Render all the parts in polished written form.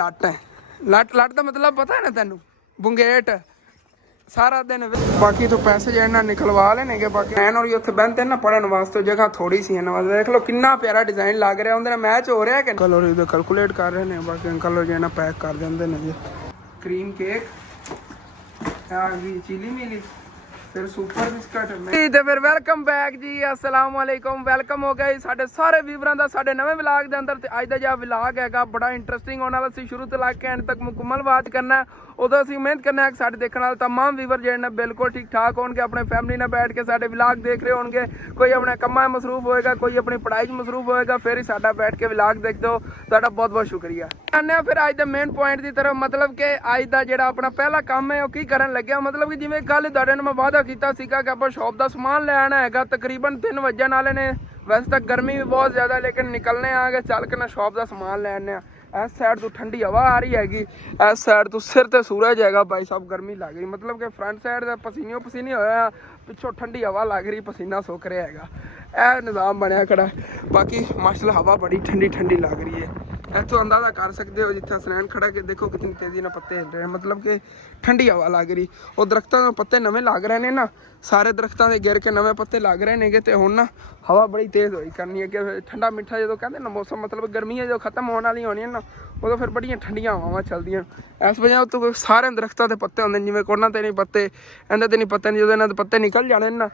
ਲੱਟ ਹੈ ਲੱਟ ਦਾ मतलब पता है ना तेन बुंगेट सारा दिन बाकी तो पैसे जो इन्हें निकलवा लेने के बाकी एन और उत्थे बहते ना पढ़न वास्ते जगह थोड़ी सी है देख लो कितना प्यारा डिजाइन लग रहा है मैच हो रहा है कि अंकल और कैलकुलेट कर रहे हैं बाकी अंकल और जो है ना पैक कर देंगे ने जी क्रीम केक चिली मिली फिर सुपर बिस्कट ਤੇ ਫਿਰ ਵੈਲਕਮ ਬੈਕ ਜੀ अस्सलाम वालेकुम ਵੈਲਕਮ ਹੋ ਗਏ ਸਾਡੇ ਸਾਰੇ ਵੀਵਰਾਂ ਦਾ ਸਾਡੇ ਨਵੇਂ ਵਲੌਗ ਦੇ ਅੰਦਰ ਤੇ ਅੱਜ ਦਾ ਜਿਹੜਾ ਵਲੌਗ ਹੈਗਾ ਬੜਾ ਇੰਟਰਸਟਿੰਗ ਹੋਣ ਵਾਲਾ ਸੀ ਸ਼ੁਰੂ ਤੋਂ ਲੈ ਕੇ ਐਂਡ ਤੱਕ ਮੁਕੰਮਲ ਬਾਤ ਕਰਨਾ ਉਦੋਂ ਅਸੀਂ ਮਿਹਨਤ ਕਰਨਾ ਹੈ ਕਿ ਸਾਡੇ ਦੇਖਣ ਵਾਲੇ तमाम ਵੀਵਰ ਜਿਹੜੇ ਨੇ ਬਿਲਕੁਲ ਠੀਕ ਠਾਕ ਹੋਣਗੇ ਆਪਣੇ ਫੈਮਿਲੀ ਨਾਲ ਬੈਠ ਕੇ ਸਾਡੇ ਵਲੌਗ ਦੇਖ ਰਹੇ ਹੋਣਗੇ ਕੋਈ ਆਪਣੇ ਕੰਮਾਂ 'ਚ ਮਸਰੂਫ ਹੋਏਗਾ ਕੋਈ ਆਪਣੀ ਪੜ੍ਹਾਈ 'ਚ ਮਸਰੂਫ ਹੋਏਗਾ ਫਿਰ ਹੀ ਸਾਡਾ ਬੈਠ ਕੇ ਵਲੌਗ ਦੇਖਦੇ ਹੋ ਤੁਹਾਡਾ ਬਹੁਤ ਬਹੁਤ ਸ਼ੁਕਰੀਆ ਆਨੇ ਆ ਫਿਰ ਅੱਜ ਦੇ ਮੇਨ ਪੁਆਇੰਟ ਦੀ ਤਰਫ मतलब ਕਿ ਅੱਜ ਦਾ ਜਿਹੜਾ ਆਪਣਾ ਪਹਿਲਾ ਕੰਮ ਹੈ ਉਹ ਕੀ ਕਰਨ ਲੱਗਿਆ मतलब ਕਿ ਜਿਵੇਂ ਕੱਲ ਤੁਹਾਡੇ ਨਾਲ ਮੈਂ ਵਾਅਦਾ ਕੀਤਾ ਸੀਗਾ ਕਿ ਆਪਾਂ ਸ਼ੌਪ ਦਾ ਸਮਾਨ ਲੈ ਆਣਾ ਹੈਗਾ ਤਕਰੀਬਨ 3 ਵਜਣ ਵਾਲੇ ਨੇ वैसे तो गर्मी भी बहुत ज़्यादा लेकिन निकलने आगे चल के ना शॉप का समान लैने इस साइड तो ठंडी हवा आ रही हैगी इस साइड तो सिर ते सूरज हैगा भाई साहब गर्मी लग रही मतलब कि फ्रंट साइड का पसीने पसीने होया पिछों ठंडी हवा लग रही पसीना सुक रहा हैगा यह निज़ाम बनया खड़ा बाकी माशाल्लाह हवा बड़ी ठंडी ठंडी लग रही है इतों अंदाजा कर सकते हो जितना स्नैन खड़ा के देखो कितनी तेज़ी ना पत्ते हिल रहे हैं मतलब कि ठंडी हवा लग रही और दरख्तों के पत्ते नवे लग रहे हैं ना सारे दरख्तों के गिर के नवे पत्ते लग रहे हैं तो हुण ना हवा बड़ी तेज़ होई करनी है कि ठंडा मिठा जो कहते ना मौसम मतलब गर्मियाँ जो खत्म होने वाली होनी ना उदों फिर बड़ियां ठंडियां हवावां चलदियां इस वजह तो सारे दरख्तों के पत्ते होंदे जिवें कोना ते नहीं पत्ते इन्हां ते नहीं पत्ते जो इन्हां दे पत्ते निकल जाने ना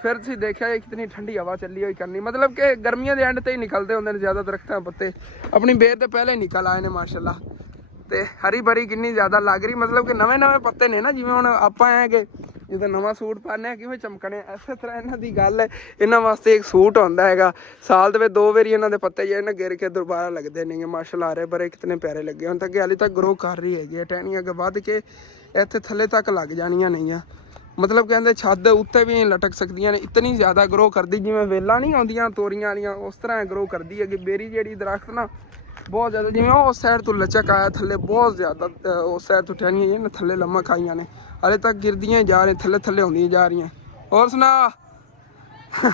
फिर तुसीं देखिया कितनी ठंडी हवा चली हुई करनी मतलब कि गर्मियों के एंड ते ही निकलते होंदे ने ज़्यादा दरख्तों पत्ते अपनी बेर तो पहले निकल आए ने माशाल्लाह ते हरी भरी कितनी ज़्यादा लग रही मतलब कि नवे नवे पत्ते ने ना जिवें हुण आपां है कि ਜਦੋਂ ਨਵਾਂ ਸੂਟ ਪਾਉਂਦੇ ਹਾਂ ਕਿਵੇਂ ਚਮਕਣੇ ਇਸੇ ਤਰ੍ਹਾਂ ਇਹਨਾਂ ਦੀ ਗੱਲ ਹੈ ਇਹਨਾਂ ਵਾਸਤੇ ਇੱਕ ਸੂਟ ਹੁੰਦਾ ਹੈਗਾ ਸਾਲ ਦੇ ਵਿੱਚ 2 ਵਾਰੀ ਇਹਨਾਂ ਦੇ ਪੱਤੇ ਜਿਹੜੇ ਨਾ ਗਿਰ ਕੇ ਦੁਬਾਰਾ ਲੱਗਦੇ ਨੇਗੇ ਮਾਸ਼ਾਅੱਲਾ ਹਰੇ ਭਰੇ ਕਿਤਨੇ ਪਿਆਰੇ ਲੱਗੇ ਹੁਣ ਤੱਕ ਹਾਲੇ ਤੱਕ ਗਰੋ ਕਰ ਰਹੀ ਹੈਗੀ ਟਹਿਣੀਆਂ ਅੱਗੇ ਵੱਧ ਕੇ ਇੱਥੇ ਥੱਲੇ ਤੱਕ ਲੱਗ ਜਾਣੀਆਂ ਨਹੀਂਆਂ मतलब कहते छत के उत्ते भी लटक सकदियां ने इतनी ज़्यादा ग्रो करती जिवें वेलां नहीं आउंदियां तोरियां वालियां उस तरह ग्रो करती है कि बेरी जिहड़ी दरख्त ना बहुत ज़्यादा जिवें उस साइड तो लचक आया थल्ले बहुत ज़्यादा उस साइड तो टहनियां जिहड़ियां थल्ले लम्मक आईयां ने हाले तक गिरदियां जा रही थल्ले थल्ले होंदियां जा रही और सुना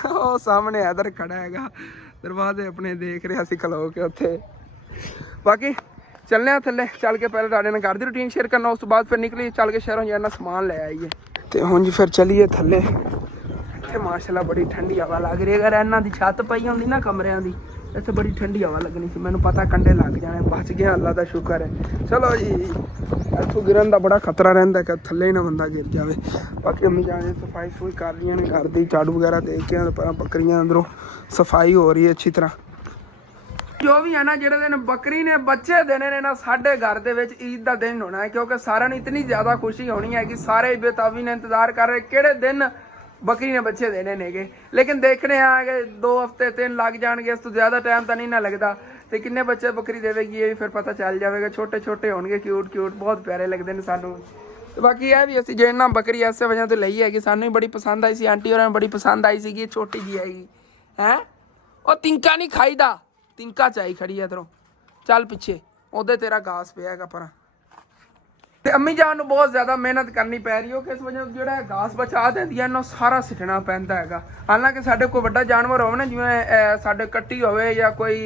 वो सामने इधर खड़ा हैगा दरवाजे अपने देख रहे असीं खलो के उत्थे बाकी चलने थल्ले चल के पहले तुहाडे नाल घर दी रूटीन शेयर करना उस तो बाद फिर निकली चल के शहरों जाना समान ले आईए तो हुण जी फिर चलीए थल्ले इत्थे माशाल्लाह बड़ी ठंडी हवा लग रही है अगर इन्हां दी छत पई होंदी ना कमरियां दी इत्थे बड़ी ठंडी हवा लगनी सी मैनूं पता कंडे लग जाने बच गया अल्लाह दा शुक्र है चलो जी इत्थों गिरन दा बड़ा खतरा रहिंदा कि थल्ले ही ना बंदा गिर जावे बाकी अम्मी जाने सफाई सफूई कर रही ने घर दी झाड़ू वगैरह दे के बकरियां अंदरों सफाई हो रही है अच्छी तरह जो भी है ना ਜਿਹੜੇ दिन बकरी ने बच्चे देने ने ना साढ़े घर ਦੇ ਵਿੱਚ ईद का दिन होना है क्योंकि सारे ने इतनी ज़्यादा खुशी होनी है कि सारे बेताबी ने इंतजार कर रहे किहड़े दिन बकरी ने बच्चे देने नेगे लेकिन देखने आ कि 2 हफ्ते 3 लग जाएंगे इस तो ज़्यादा टाइम तो नहीं ना लगता तो किन्ने बच्चे बकरी देवेगी ये भी फिर पता चल जाएगा छोटे छोटे होंगे क्यूट क्यूट बहुत प्यारे लगते हैं सानू तो बाकी यह भी असी जो ना बकरी इस वजह तो लई हैगी सानू भी बड़ी पसंद आई सी आंटी होरां बड़ी पसंद आई सी छोटी जी हैगी हैं और तिंका नहीं खाईदा तिंका चाई खड़ी है इधरों चल पिछे उधर तेरा घास पे है पर ते अम्मी जान नूं बहुत ज़्यादा मेहनत करनी पै रही हो कि इस वजह जो घास बचा देंदी है ना सारा सिटना पैंदा है हालांकि साढ़े कोई वड्डा जानवर हो ना जिवें साढ़े कट्टी होवे या कोई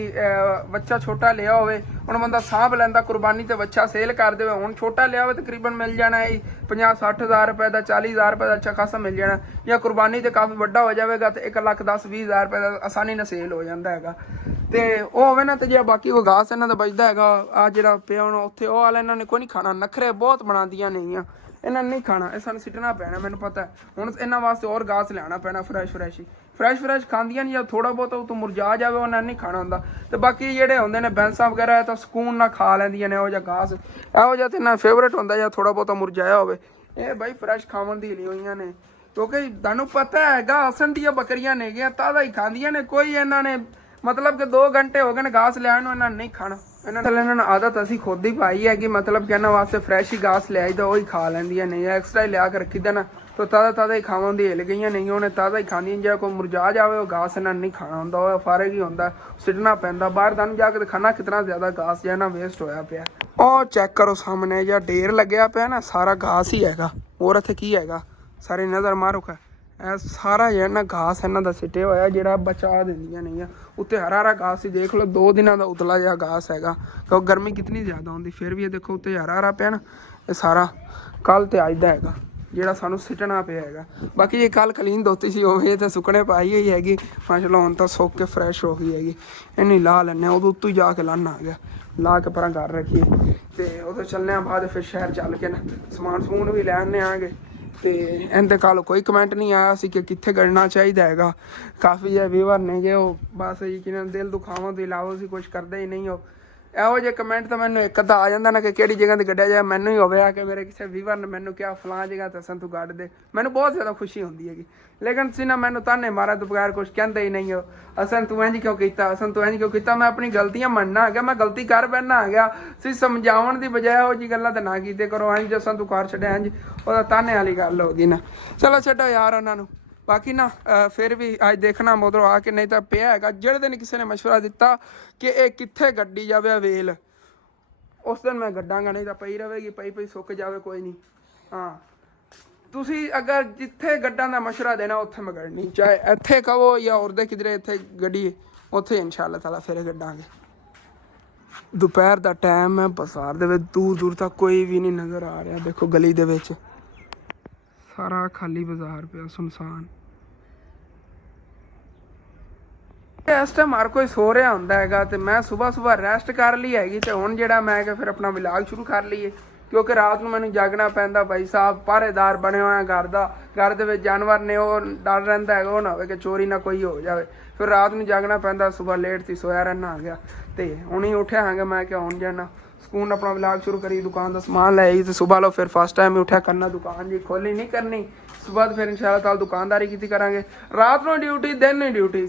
बच्चा छोटा लिया होवे हुण बंदा सांभ लैंदा कुर्बानी ते बच्चा सेल कर देवे हुण छोटा लिया होवे तकरीबन मिल जाना है 50-60 हज़ार रुपए का 40 हज़ार रुपए का अच्छा खासा मिल जाना या कुर्बानी ते काफ़ी वड्डा हो जाएगा तो 1,10,20 हज़ार रुपए का आसानी नाल सेल हो जाता है तो वह होवे ना तो जो बाकी कोई घास इन्हां दा बचदा हैगा आ जिहड़ा पिया होना उत्थे ओह वाला इन्हां ने कोई नहीं खाना नखरे बहुत बनादियां नहीं इन्हां नहीं खाना ये सानूं सिटना पैना मैनूं पता है हुण इन्हां वास्ते और घास लियाना पैना फ्रैश खांदियां नहीं जब थोड़ा बहुत तो मुरझा जावे उन्हां नहीं खाना हुंदा तो बाकी जिहड़े हुंदे ने भैंसां वगैरह तो सुकून नाल खा लैंदियां ने इहो जिहा घास इहो जिहा ते इन्हां फेवरेट हुंदा जां थोड़ा बहुत मुरझाया होवे ये भाई फ्रैश खावन दी ली होईयां ने क्योंकि तुहानूं पता हैगा असन दियां बकरियां नेगियां ताज़ा ही खांदियां ने कोई इन्हां ने मतलब कि 2 घंटे हो गए घास लिया इन्होंने नहीं खाना इन्होंने आदत असी खुद ही पाई है कि मतलब कि इन्होंने वास्ते फ्रैश ही घास लिया तो वही खा लेंदियां नहीं एक्सट्रा ही लिया के रखी देना तो ताज़ा ही खावन दी हिल गई नहीं उन्हें ताज़ा ही खानी जो कोई मुरझा जाए वो घास इन्होंने नहीं खाना होंगे वह फारग ही होंगे सिटना पैंदा बाहर दन जाके दिखाना कितना ज़्यादा घास जो है ना वेस्ट होया पिया और चेक करो सामने या ढेर लग्या पिया ना सारा घास ही हैगा और इत्थे की हैगा सारी नज़र मारो ਇਹ ਸਾਰਾ ਜਿਹੜਾ ਨਾ ਘਾਸ ਇਹਨਾਂ ਦਾ ਸਿੱਟਿਆ ਹੋਇਆ ਜਿਹੜਾ ਬਚਾ ਦਿੰਦੀਆਂ ਨਹੀਂ ਆ। ਉੱਤੇ ਹਰਾ ਹਰਾ ਘਾਸ ਸੀ, ਦੇਖ ਲਓ 2 ਦਿਨਾਂ ਦਾ ਉਤਲਾ ਜਿਹਾ ਘਾਸ ਹੈਗਾ ਕਿਉਂਕਿ ਗਰਮੀ ਕਿਤਨੀ ਜ਼ਿਆਦਾ ਹੁੰਦੀ, ਫਿਰ ਵੀ ਇਹ ਦੇਖੋ ਉੱਤੇ ਹਰਾ ਹਰਾ ਪਿਆ ਨਾ। ਇਹ ਸਾਰਾ ਕੱਲ੍ਹ ਤੇ ਅੱਜ ਦਾ ਹੈਗਾ ਜਿਹੜਾ ਸਾਨੂੰ ਸਿੱਟਣਾ ਪਿਆ ਹੈਗਾ। ਬਾਕੀ ਇਹ ਕੱਲ੍ਹ ਕਲੀਨ ਧੋਤੀ ਸੀ ਉਹ ਇਹ ਤਾਂ ਸੁੱਕਣੇ ਪਾਈ ਹੋਈ ਹੈਗੀ ਮਾਸ਼ਾਅੱਲਾ, ਹੁਣ ਤਾਂ ਸੁੱਕ ਕੇ ਫਰੈਸ਼ ਹੋ ਗਈ ਹੈਗੀ। ਇਹਨੂੰ ਲਾ ਲੈਂਦੇ ਉਦੋਂ ਉੱਤੋਂ ਹੀ ਜਾ ਕੇ ਲਾਉਣਾ ਆ ਗਿਆ, ਲਾ ਕੇ ਪਰਾਂ ਘਰ ਰੱਖੀਏ ਅਤੇ ਉਦੋਂ ਚੱਲਣੇ ਬਾਅਦ ਫਿਰ ਸ਼ਹਿਰ ਚੱਲ ਕੇ ਨਾ ਸਮਾਨ ਸਮੂਨ ਵੀ ਲੈ ਆਉਂਦੇ ਆਂਗੇ। ਅਤੇ ਇਹਦੇ ਕੱਲ੍ਹ ਕੋਈ ਕਮੈਂਟ ਨਹੀਂ ਆਇਆ ਸੀ ਕਿ ਕਿੱਥੇ ਕਰਨਾ ਚਾਹੀਦਾ ਹੈਗਾ। ਕਾਫੀ ਜਿਹੇ ਵੀਵਰ ਨੇ ਜੇ ਉਹ ਬਸ ਯਕੀਨਨ ਦਿਲ ਦੁਖਾਵਾਂ ਤੋਂ ਇਲਾਵਾ ਸੀ ਕੁਛ ਕਰਦੇ ਹੀ ਨਹੀਂ। ਉਹ ਇਹੋ ਜਿਹੇ ਕਮੈਂਟ ਤਾਂ ਮੈਨੂੰ ਇੱਕ ਅੱਧਾ ਆ ਜਾਂਦਾ ਨਾ ਕਿ ਕਿਹੜੀ ਜਗ੍ਹਾ 'ਤੇ ਗੱਡਿਆ ਜਾਏ, ਮੈਨੂੰ ਹੀ ਹੋਵੇ ਆ ਕਿ ਮੇਰੇ ਕਿਸੇ ਵੀਵਰ ਨੇ ਮੈਨੂੰ ਕਿਹਾ ਫਲਾਂ ਜਗ੍ਹਾ 'ਤੇ ਅਸਾਂ ਤੂੰ ਗੱਡ ਦੇ, ਮੈਨੂੰ ਬਹੁਤ ਜ਼ਿਆਦਾ ਖੁਸ਼ੀ ਹੁੰਦੀ ਹੈਗੀ। ਲੇਕਿਨ ਤੁਸੀਂ ਨਾ ਮੈਨੂੰ ਤਾਨੇ ਮਾਰਾ ਤੋਂ ਬਗੈਰ ਕੁਛ ਕਹਿੰਦੇ ਹੀ ਨਹੀਂ ਹੋ। ਅਸਾਂ ਤੂੰ ਇੰਝ ਕਿਉਂ ਕੀਤਾ, ਅਸਾਂ ਤੂੰ ਇੰਝ ਕਿਉਂ ਕੀਤਾ। ਮੈਂ ਆਪਣੀ ਗਲਤੀਆਂ ਮੰਨਣਾ ਆ ਗਿਆ, ਮੈਂ ਗਲਤੀ ਕਰ ਬਹਿਣਾ ਆ ਗਿਆ। ਤੁਸੀਂ ਸਮਝਾਉਣ ਦੀ ਬਜਾਏ ਇਹੋ ਜਿਹੀ ਗੱਲਾਂ ਤਾਂ ਨਾ ਕੀਤੇ ਕਰੋ। ਇੰਝ ਅਸਾਂ ਤੂੰ ਕਰ ਛੱਡਿਆ, ਇੰਝ ਉਹਦਾ ਤਾਨੇ ਵਾਲੀ ਗੱਲ ਹੋ ਗਈ ਨਾ। ਚਲੋ ਛੱਡੋ ਯਾਰ ਉਹਨਾਂ ਨੂੰ। ਬਾਕੀ ਨਾ ਫਿਰ ਵੀ ਅੱਜ ਦੇਖਣਾ ਉਧਰੋਂ ਆ ਕੇ, ਨਹੀਂ ਤਾਂ ਪਿਆ ਹੈਗਾ। ਜਿਹੜੇ ਦਿਨ ਕਿਸੇ ਨੇ ਮਸ਼ਵਰਾ ਦਿੱਤਾ ਕਿ ਇਹ ਕਿੱਥੇ ਗੱਡੀ ਜਾਵੇ ਵੇਲ, ਉਸ ਦਿਨ ਮੈਂ ਗੱਡਾਂਗਾ, ਨਹੀਂ ਤਾਂ ਪਈ ਰਹੇਗੀ, ਪਈ ਸੁੱਕ ਜਾਵੇ ਕੋਈ ਨਹੀਂ। ਹਾਂ ਤੁਸੀਂ ਅਗਰ ਜਿੱਥੇ ਗੱਡਾਂ ਦਾ ਮਸ਼ਵਰਾ ਦੇਣਾ ਉੱਥੇ ਮੈਂ ਗੱਡਣੀ, ਚਾਹੇ ਇੱਥੇ ਕਹੋ ਜਾਂ ਹੋਰ ਦੇ ਕਿਧਰੇ ਇੱਥੇ ਗੱਡੀ, ਉੱਥੇ ਇਨਸ਼ਾਅੱਲਾ ਤਾਲਾ ਫਿਰ ਗੱਡਾਂਗੇ। ਦੁਪਹਿਰ ਦਾ ਟਾਈਮ ਹੈ, ਬਾਜ਼ਾਰ ਦੇ ਵਿੱਚ ਦੂਰ ਦੂਰ ਤੱਕ ਕੋਈ ਵੀ ਨਹੀਂ ਨਜ਼ਰ ਆ ਰਿਹਾ। ਦੇਖੋ ਗਲੀ ਦੇ ਵਿੱਚ ਸਾਰਾ ਖਾਲੀ ਬਾਜ਼ਾਰ ਪਿਆ, ਸੁਨਸਾਨ। ਇਸ ਟਾਈਮ ਹਰ ਕੋਈ ਸੋ ਰਿਹਾ ਹੁੰਦਾ ਹੈਗਾ ਅਤੇ ਮੈਂ ਸੁਬਾਹ ਰੈਸਟ ਕਰ ਲਈ ਹੈਗੀ। ਅਤੇ ਹੁਣ ਜਿਹੜਾ ਮੈਂ ਕਿ ਫਿਰ ਆਪਣਾ ਵਿਲਾਗ ਸ਼ੁਰੂ ਕਰ ਲਈਏ ਕਿਉਂਕਿ ਰਾਤ ਨੂੰ ਮੈਨੂੰ ਜਾਗਣਾ ਪੈਂਦਾ। ਭਾਈ ਸਾਹਿਬ ਪਹਿਰੇਦਾਰ ਬਣੇ ਹੋਇਆ ਘਰ ਦਾ, ਘਰ ਦੇ ਵਿੱਚ ਜਾਨਵਰ ਨੇ, ਉਹ ਡਰ ਰਹਿੰਦਾ ਹੈਗਾ ਉਹ ਨਾ ਹੋਵੇ ਕਿ ਚੋਰੀ ਨਾ ਕੋਈ ਹੋ ਜਾਵੇ। ਫਿਰ ਰਾਤ ਨੂੰ ਜਾਗਣਾ ਪੈਂਦਾ, ਸੁਬਾਹ ਲੇਟ ਸੀ ਸੋਇਆ ਰਹਿਣਾ ਆ ਗਿਆ। ਅਤੇ ਹੁਣ ਹੀ ਉੱਠਿਆ ਹੈਗਾ ਮੈਂ ਕਿ ਹੁਣ ਜਾਣਾ ਸਕੂਨ ਆਪਣਾ ਵਿਲਾਗ ਸ਼ੁਰੂ ਕਰੀ, ਦੁਕਾਨ ਦਾ ਸਮਾਨ ਲੈ ਆਈ। ਅਤੇ ਸੁਬਾਹ ਲਓ ਫਿਰ ਫਸਟ ਟਾਈਮ ਹੀ ਉੱਠਿਆ ਕਰਨਾ, ਦੁਕਾਨ ਜੀ ਖੋਲ੍ਹਣੀ ਨਹੀਂ ਕਰਨੀ। ਸੁਬਾਹ ਫਿਰ ਇਨਸ਼ਾਅੱਲਾ ਤਾਲਾ ਦੁਕਾਨਦਾਰੀ ਕੀਤੀ ਕਰਾਂਗੇ। ਰਾਤ ਨੂੰ ਡਿਊਟੀ, ਦਿਨ ਨਹੀਂ ਡਿਊਟੀ,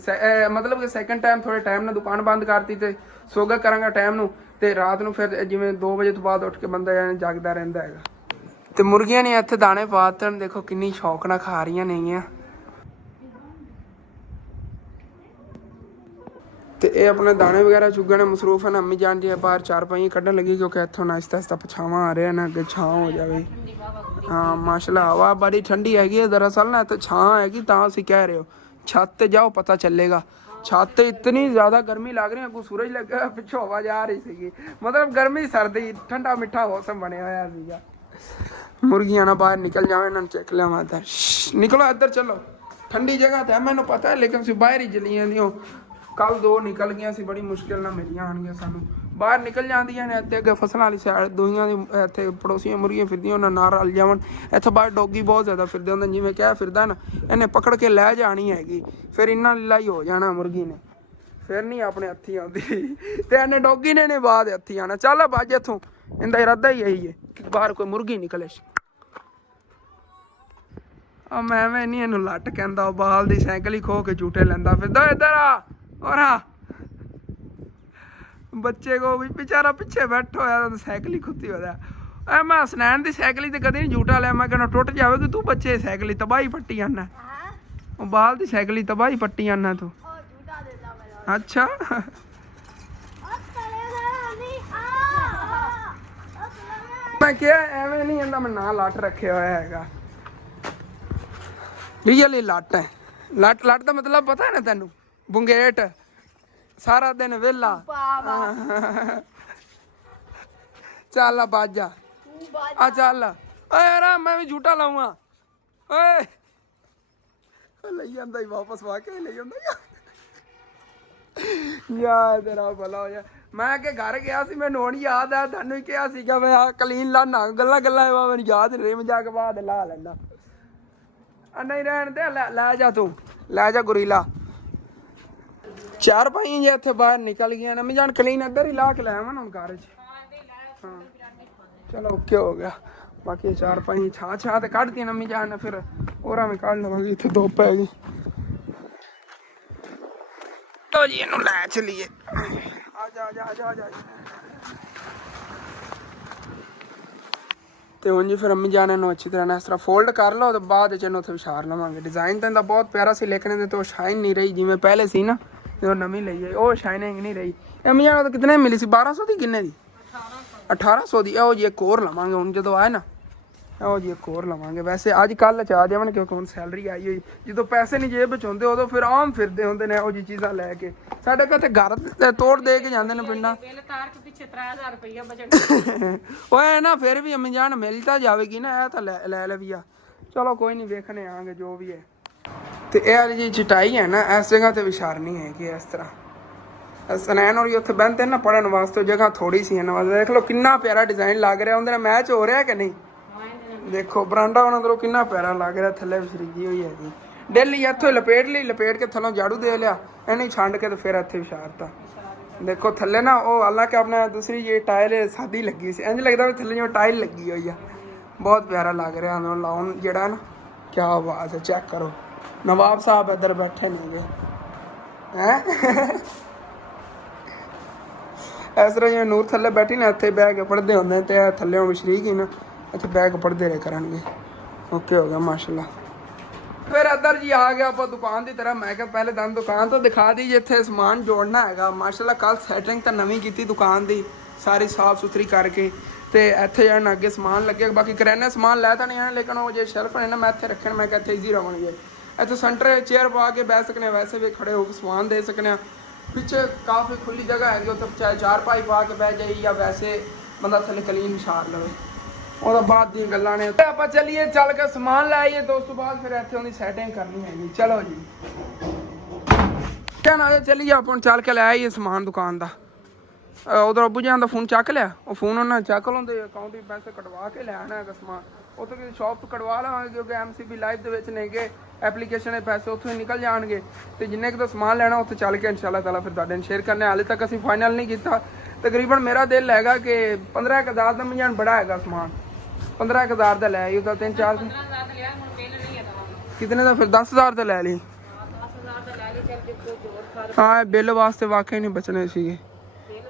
ਮਤਲਬ ਕਿ ਸੈਕਿੰਡ ਟਾਈਮ ਥੋੜ੍ਹੇ ਟਾਈਮ ਨਾਲ ਦੁਕਾਨ ਬੰਦ ਕਰਤੀ ਅਤੇ ਸੋਗਾ ਕਰਾਂਗਾ ਟਾਈਮ ਨੂੰ। ਅਤੇ ਰਾਤ ਨੂੰ ਫਿਰ ਜਿਵੇਂ 2 ਵਜੇ ਤੋਂ ਬਾਅਦ ਉੱਠ ਕੇ ਬੰਦਾ ਜਾਗਦਾ ਰਹਿੰਦਾ ਹੈਗਾ। ਅਤੇ ਮੁਰਗੀਆਂ ਨੇ ਇੱਥੇ ਦਾਣੇ ਪਾ ਦਿੱਤੇ, ਦੇਖੋ ਕਿੰਨੀ ਸ਼ੌਕ ਨਾਲ ਖਾ ਰਹੀਆਂ ਨੇਗੀਆਂ। ਅਤੇ ਇਹ ਆਪਣੇ ਦਾਣੇ ਵਗੈਰਾ ਚੁੱਗਣ ਮਸਰੂਫ ਹਨ। ਅੰਮੀ ਜਾਨ ਜੀ ਬਾਹਰ ਚਾਰਪਾਈਆਂ ਕੱਢਣ ਲੱਗੀ ਕਿਉਂਕਿ ਇੱਥੋਂ ਆਹਿਸਤਾ ਪਛਾਵਾਂ ਆ ਰਿਹਾ ਨਾ, ਅੱਗੇ ਛਾਂ ਹੋ ਜਾਵੇ। ਹਾਂ ਮਾਸ਼ਾਅੱਲਾ ਹਵਾ ਬੜੀ ਠੰਡੀ ਹੈਗੀ ਹੈ। ਦਰਅਸਲ ਨਾ ਇੱਥੇ ਛਾਂ ਹੈਗੀ ਤਾਂ ਅਸੀਂ ਕਹਿ ਰਹੇ ਹੋ। ਛੱਤ 'ਤੇ ਜਾਓ ਪਤਾ ਚੱਲੇਗਾ। ਛੱਤ 'ਤੇ ਇਤਨੀ ਜ਼ਿਆਦਾ ਗਰਮੀ ਲੱਗ ਰਹੀ ਹੈ, ਕੋਈ ਸੂਰਜ ਲੱਗਾ ਪਿੱਛੋਂ ਹਵਾ ਜਾ ਰਹੀ ਸੀਗੀ। ਮਤਲਬ ਗਰਮੀ ਸਰਦੀ ਠੰਡਾ ਮਿੱਠਾ ਮੌਸਮ ਬਣਿਆ ਹੋਇਆ ਸੀਗਾ। ਮੁਰਗੀਆਂ ਨਾ ਬਾਹਰ ਨਿਕਲ ਜਾਵੇ, ਇਹਨਾਂ ਨੂੰ ਚੱਕ ਲਿਆਵਾਂ ਇੱਧਰ। ਨਿਕਲੋ ਇੱਧਰ ਚਲੋ, ਠੰਡੀ ਜਗ੍ਹਾ 'ਤੇ ਮੈਨੂੰ ਪਤਾ ਹੈ ਲੇਕਿਨ ਤੁਸੀਂ ਬਾਹਰ ਹੀ ਚਲੀ ਜਾਂਦੀਆਂ। ਕੱਲ੍ਹ 2 ਨਿਕਲ ਗਈਆਂ ਸੀ, ਬੜੀ ਮੁਸ਼ਕਿਲ ਨਾਲ ਮਿਲੀਆਂ ਆਉਣਗੀਆਂ ਸਾਨੂੰ। ਬਾਹਰ ਨਿਕਲ ਜਾਂਦੀਆਂ ਨੇ ਇੱਥੇ ਅੱਗੇ ਫਸਲਾਂ ਵਾਲੀ ਸਾਈਡ, ਦੋਹੀਆਂ ਦੀ ਇੱਥੇ ਪੜੋਸੀਆਂ ਮੁਰਗੀਆਂ ਫਿਰਦੀਆਂ, ਉਹਨਾਂ ਨਾਲ ਰਲ ਜਾਵਣ। ਇੱਥੇ ਬਾਹਰ ਡੋਗੀ ਬਹੁਤ ਜ਼ਿਆਦਾ ਫਿਰਦੇ ਹੁੰਦੇ, ਜਿਵੇਂ ਕਿਹਾ ਫਿਰਦਾ ਨਾ ਇਹਨੇ ਪਕੜ ਕੇ ਲੈ ਜਾਣੀ ਹੈਗੀ, ਫਿਰ ਇੰਨਾ ਲੀਲਾ ਹੀ ਹੋ ਜਾਣਾ ਮੁਰਗੀ ਨੇ, ਫਿਰ ਨਹੀਂ ਆਪਣੇ ਹੱਥੀਂ ਆਉਂਦੀ। ਅਤੇ ਇਹਨੇ ਡੋਗੀ ਨੇ ਬਾਅਦ ਹੱਥੀਂ ਆਉਣਾ। ਚੱਲ ਬਾਜ ਇੱਥੋਂ, ਇਹਦਾ ਇਰਾਦਾ ਹੀ ਇਹੀ ਹੈ ਕਿ ਬਾਹਰ ਕੋਈ ਮੁਰਗੀ ਨਿਕਲੇ। ਮੈਂ ਨਹੀਂ ਇਹਨੂੰ ਲੱਟ ਕਹਿੰਦਾ, ਉਹ ਬਾਲ ਦੀ ਸਾਈਕਲ ਹੀ ਖੋ ਕੇ ਝੂਟੇ ਲੈਂਦਾ ਫਿਰਦਾ। ਇੱਧਰ ਆ और बच्चे को भी बेचारा पिछे बैठा होया तो साइकिल ही खुत्ती हो जाए। मैं हसनैन की साइकिल ही तो कभी नहीं झूठा लिया, मैं कहना टुट जाएगी तू बच्चे साइकिल ही तबाही पट्टी आना, बाल की साइकिल ही तबाही पट्टी आना तू। अच्छा मैं क्या एवं नहीं कहता, मैं ना लट रखे हुआ है, रियली लट है। लट लट का मतलब पता है ना तेनू, बुंगेट सारा दिन वेला। चल बाजा आ चल यार, मैं भी झूठा लाऊंगा। ले जाता ही वापस वाकई ले जाता यार, तेरा भला हो जाए। मैं के घर गया सी, मैनू हुण याद है, तेनू ही कहा सी कि मैं आ कलीन लाना, गल्लां गल्लां मैनू याद नहीं, मजाक बाद ला लैना। नहीं रहन दे, लै जा तू, लै जा गुरीला। चार पाई जे इत्थे बाहर निकल गई ना, मैं जान कलीन इधर ही ला के लै आवां हुण घर च। हाँ चलो ओके हो गया। बाकी चार पाई छा छा तो कढ़ दी नमी जान ने, फिर और मैं कढ़ लवांगी, इत्थे धुप्प हैगी। तो जी इनू लै चलीए, आजा आजा आजा आजा। तो हुण जी फिर अम्मी जान इनू अच्छी तरह इस तरह फोल्ड कर लो, तो बाद इनू उत्थे विछार लवांगे। डिजाइन तो इनका बहुत प्यारा सी, लेकिन तो शाइन नहीं रही जिवें पहले सी ना, जो नवी लई है वो शाइनिंग नहीं रही। अम्मी जान तो कितने मिली सी, 1200 की किन्ने दी, 1800 दी। ओ जी एक होर लवांगे हुण जदों आए ना, ਇਹੋ ਜੀ ਇੱਕ ਹੋਰ ਲਵਾਂਗੇ। ਵੈਸੇ ਅੱਜ ਕੱਲ੍ਹ ਚ ਆ ਜਾਵਣ ਕਿਉਂਕਿ ਹੁਣ ਸੈਲਰੀ ਆਈ ਹੋਈ, ਜਦੋਂ ਪੈਸੇ ਨਹੀਂ ਜੇਬ ਵਿੱਚ ਹੁੰਦੇ ਉਦੋਂ ਫਿਰ ਆਮ ਫਿਰਦੇ ਹੁੰਦੇ ਨੇ ਇਹੋ ਜਿਹੀ ਚੀਜ਼ਾਂ ਲੈ ਕੇ। ਸਾਡੇ ਕਿਤੇ ਘਰ ਤੇ ਤੋੜ ਦੇ ਕੇ ਜਾਂਦੇ ਨੇ ਪਿੰਡਾਂ। ਬਿੱਲ ਤਾਰ ਕੇ ਪਿੱਛੇ 3000 ਰੁਪਇਆ ਬਚਣ ਓਏ ਨਾ ਫਿਰ ਵੀ ਅੰਮੀ ਜਾਨ ਮਿਲ ਤਾਂ ਜਾਵੇਗੀ ਨਾ, ਇਹ ਤਾਂ ਲੈ ਵੀ ਆ। ਚਲੋ ਕੋਈ ਨਹੀਂ, ਵੇਖਣੇ ਆਂਗੇ ਜੋ ਵੀ ਹੈ। ਤੇ ਇਹ ਵਾਲੀ ਜੀ ਚਟਾਈ ਹੈ ਨਾ, ਇਸ ਜਗ੍ਹਾ ਤੇ ਵਿਛਾਰਨੀ ਹੈਗੀ ਇਸ ਤਰ੍ਹਾਂ। ਸਨੈਨ ਹੋਰੀ ਉੱਥੇ ਬਹਿੰਦੇ ਨਾ ਪੜ੍ਹਨ ਵਾਸਤੇ, ਜਗ੍ਹਾ ਥੋੜੀ ਸੀ ਇਹਨਾਂ ਵਾਸਤੇ। ਦੇਖ ਲਓ ਕਿੰਨਾ ਪਿਆਰਾ ਡਿਜ਼ਾਈਨ ਲੱਗ ਰਿਹਾ, ਉਹਦੇ ਨਾਲ ਮੈਚ ਹੋ ਰਿਹਾ ਕਿ ਨਹੀਂ। ਦੇਖੋ ਬਰਾਂਡਾ ਉਹਨਾਂ ਅੰਦਰੋਂ ਕਿੰਨਾ ਪਿਆਰਾ ਲੱਗ ਰਿਹਾ, ਥੱਲੇ ਵਿਛਰੀਜੀ ਹੋਈ ਹੈਗੀ। ਡੇਲੀ ਇੱਥੋਂ ਲਪੇਟ ਲਈ, ਲਪੇਟ ਕੇ ਥੱਲੋਂ ਝਾੜੂ ਦੇ ਲਿਆ, ਇਹਨੇ ਛੰਡ ਕੇ ਤੇ ਫਿਰ ਇੱਥੇ ਵਿਛਾਰਤਾ। ਦੇਖੋ ਥੱਲੇ ਨਾ ਉਹ ਹਾਲਾਂਕਿ ਆਪਣਾ ਦੂਸਰੀ ਜੇ ਟਾਇਲ ਸਾਦੀ ਲੱਗੀ ਸੀ, ਇੰਝ ਲੱਗਦਾ ਵੀ ਥੱਲੇ ਜਿਵੇਂ ਟਾਇਲ ਲੱਗੀ ਹੋਈ ਆ। ਬਹੁਤ ਪਿਆਰਾ ਲੱਗ ਰਿਹਾ ਅੰਦਰੋਂ ਲਾਉਣ ਜਿਹੜਾ ਨਾ, ਕੀ ਬਾਤ ਹੈ। ਚੈੱਕ ਕਰੋ, ਨਵਾਬ ਸਾਹਿਬ ਇੱਧਰ ਬੈਠੇ ਨੇਗੇ ਹੈਂ। ਇਸ ਤਰ੍ਹਾਂ ਜਿਵੇਂ ਨੂਰ ਥੱਲੇ ਬੈਠੀ ਨਾ, ਇੱਥੇ ਬਹਿ ਕੇ ਪੜ੍ਹਦੇ ਹੁੰਦੇ ਤੇ ਇਹ ਥੱਲੇ ਵਿਛਰੀ ਗਈ ਨਾ, ਇੱਥੇ ਬਹਿ ਕੇ ਪੜ੍ਹਦੇ ਰਹੇ ਕਰਨਗੇ। ਓਕੇ ਹੋ ਗਿਆ ਮਾਸ਼ਾਅੱਲਾ। ਫਿਰ ਇੱਧਰ ਜੀ ਆ ਗਿਆ ਆਪਾਂ ਦੁਕਾਨ ਦੀ ਤਰ੍ਹਾਂ। ਮੈਂ ਕਿਹਾ ਪਹਿਲੇ ਤੁਹਾਨੂੰ ਦੁਕਾਨ ਤੋਂ ਦਿਖਾ ਦੀ, ਜਿੱਥੇ ਸਮਾਨ ਜੋੜਨਾ ਹੈਗਾ। ਮਾਸ਼ਾਅੱਲਾ ਕੱਲ ਸੈਟਿੰਗ ਤਾਂ ਨਵੀਂ ਕੀਤੀ ਦੁਕਾਨ ਦੀ, ਸਾਰੀ ਸਾਫ ਸੁਥਰੀ ਕਰਕੇ। ਤੇ ਇੱਥੇ ਜਾਣ ਅੱਗੇ ਸਮਾਨ ਲੱਗਿਆ, ਬਾਕੀ ਕਰਿਆਨੇ ਸਮਾਨ ਲੈ ਤਾਂ ਨਹੀਂ ਆਣਾ, ਲੇਕਿਨ ਉਹ ਜੇ ਸ਼ੈਲਫ ਨੇ ਨਾ ਮੈਂ ਇੱਥੇ ਰੱਖਣ, ਮੈਂ ਕਿਹਾ ਇੱਥੇ ਈਜ਼ੀ ਰਵਣਗੇ। ਇੱਥੇ ਸੈਂਟਰ ਚੇਅਰ ਪਾ ਕੇ ਬਹਿ ਸਕਨੇ, ਵੈਸੇ ਵੀ ਖੜੇ ਹੋ ਕੇ ਸਮਾਨ ਦੇ ਸਕਨੇ। ਪਿੱਛੇ ਕਾਫੀ ਖੁੱਲੀ ਜਗ੍ਹਾ ਹੈਗੀ, ਉੱਥੇ ਚਾਹੇ ਚਾਰ ਪਾਈ ਪਾ ਕੇ ਬਹਿ ਜਾਈ, ਜਾਂ ਵੈਸੇ ਬੰਦਾ ਥੱਲੇ ਕਲੀਨ ਵਿਛਾਰ ਲਵੇ। ਉਹਦਾ ਬਾਅਦ ਦੀਆਂ ਗੱਲਾਂ ਨੇ। ਆਪਾਂ ਚੱਲੀਏ, ਚੱਲ ਕੇ ਸਮਾਨ ਲੈ ਆਈਏ, ਤੇ ਉਸ ਤੋਂ ਬਾਅਦ ਫਿਰ ਇੱਥੇ ਉਹਦੀ ਸੈਟਿੰਗ ਕਰਨੀ ਹੈਗੀ। ਚਲੋ ਜੀ ਕਹਿਣਾ ਚੱਲੀਏ ਆਪਾਂ ਹੁਣ, ਚੱਲ ਕੇ ਲੈ ਆਈਏ ਸਮਾਨ ਦੁਕਾਨ ਦਾ। ਉਧਰ ਅੱਬੂ ਜਾਨ ਦਾ ਫੋਨ ਚੱਕ ਲਿਆ, ਉਹ ਫੋਨ ਉਹਨਾਂ ਚੱਕ ਲਾਉਂਦੇ, ਅਕਾਊਂਟ ਦੇ ਪੈਸੇ ਕਟਵਾ ਕੇ ਲੈ ਆਉਣਾ ਹੈਗਾ ਸਮਾਨ। ਉੱਥੋਂ ਕਿਸੇ ਸ਼ਾਪ ਤੋਂ ਕਟਵਾ ਲਵਾਂਗੇ, ਕਿਉਂਕਿ MCB ਲਾਈਵ ਦੇ ਵਿੱਚ ਨੇਗੇ ਐਪਲੀਕੇਸ਼ਨ ਦੇ ਪੈਸੇ, ਉੱਥੋਂ ਹੀ ਨਿਕਲ ਜਾਣਗੇ। ਤੇ ਜਿੰਨੇ ਕੁ ਦਾ ਸਮਾਨ ਲੈਣਾ ਉੱਥੇ ਚੱਲ ਕੇ ਇਨਸ਼ਾਅੱਲਾ ਤਾਲਾ ਫਿਰ ਤੁਹਾਡੇ ਨਾਲ ਸ਼ੇਅਰ ਕਰਨੇ। ਹਾਲੇ ਤੱਕ ਅਸੀਂ ਫਾਈਨਲ ਨਹੀਂ ਕੀਤਾ। ਤਕਰੀਬਨ ਮੇਰਾ ਦਿਲ ਹੈਗਾ ਕਿ 15,000 ਦਾ ਮਿਲ ਜਾਣ, ਬੜਾ ਹੈਗਾ ਸਮਾਨ। 15,000 ਦਾ ਲੈ ਆਈ, ਉਹਦਾ 3-4 ਦਿਨ ਕਿਤਨੇ ਦਾ, ਫਿਰ 10,000 ਦਾ ਲੈ ਲਈ। ਹਾਂ ਬਿੱਲ ਵਾਸਤੇ ਵਾਕਈ ਨਹੀਂ ਬਚਣੇ ਸੀਗੇ,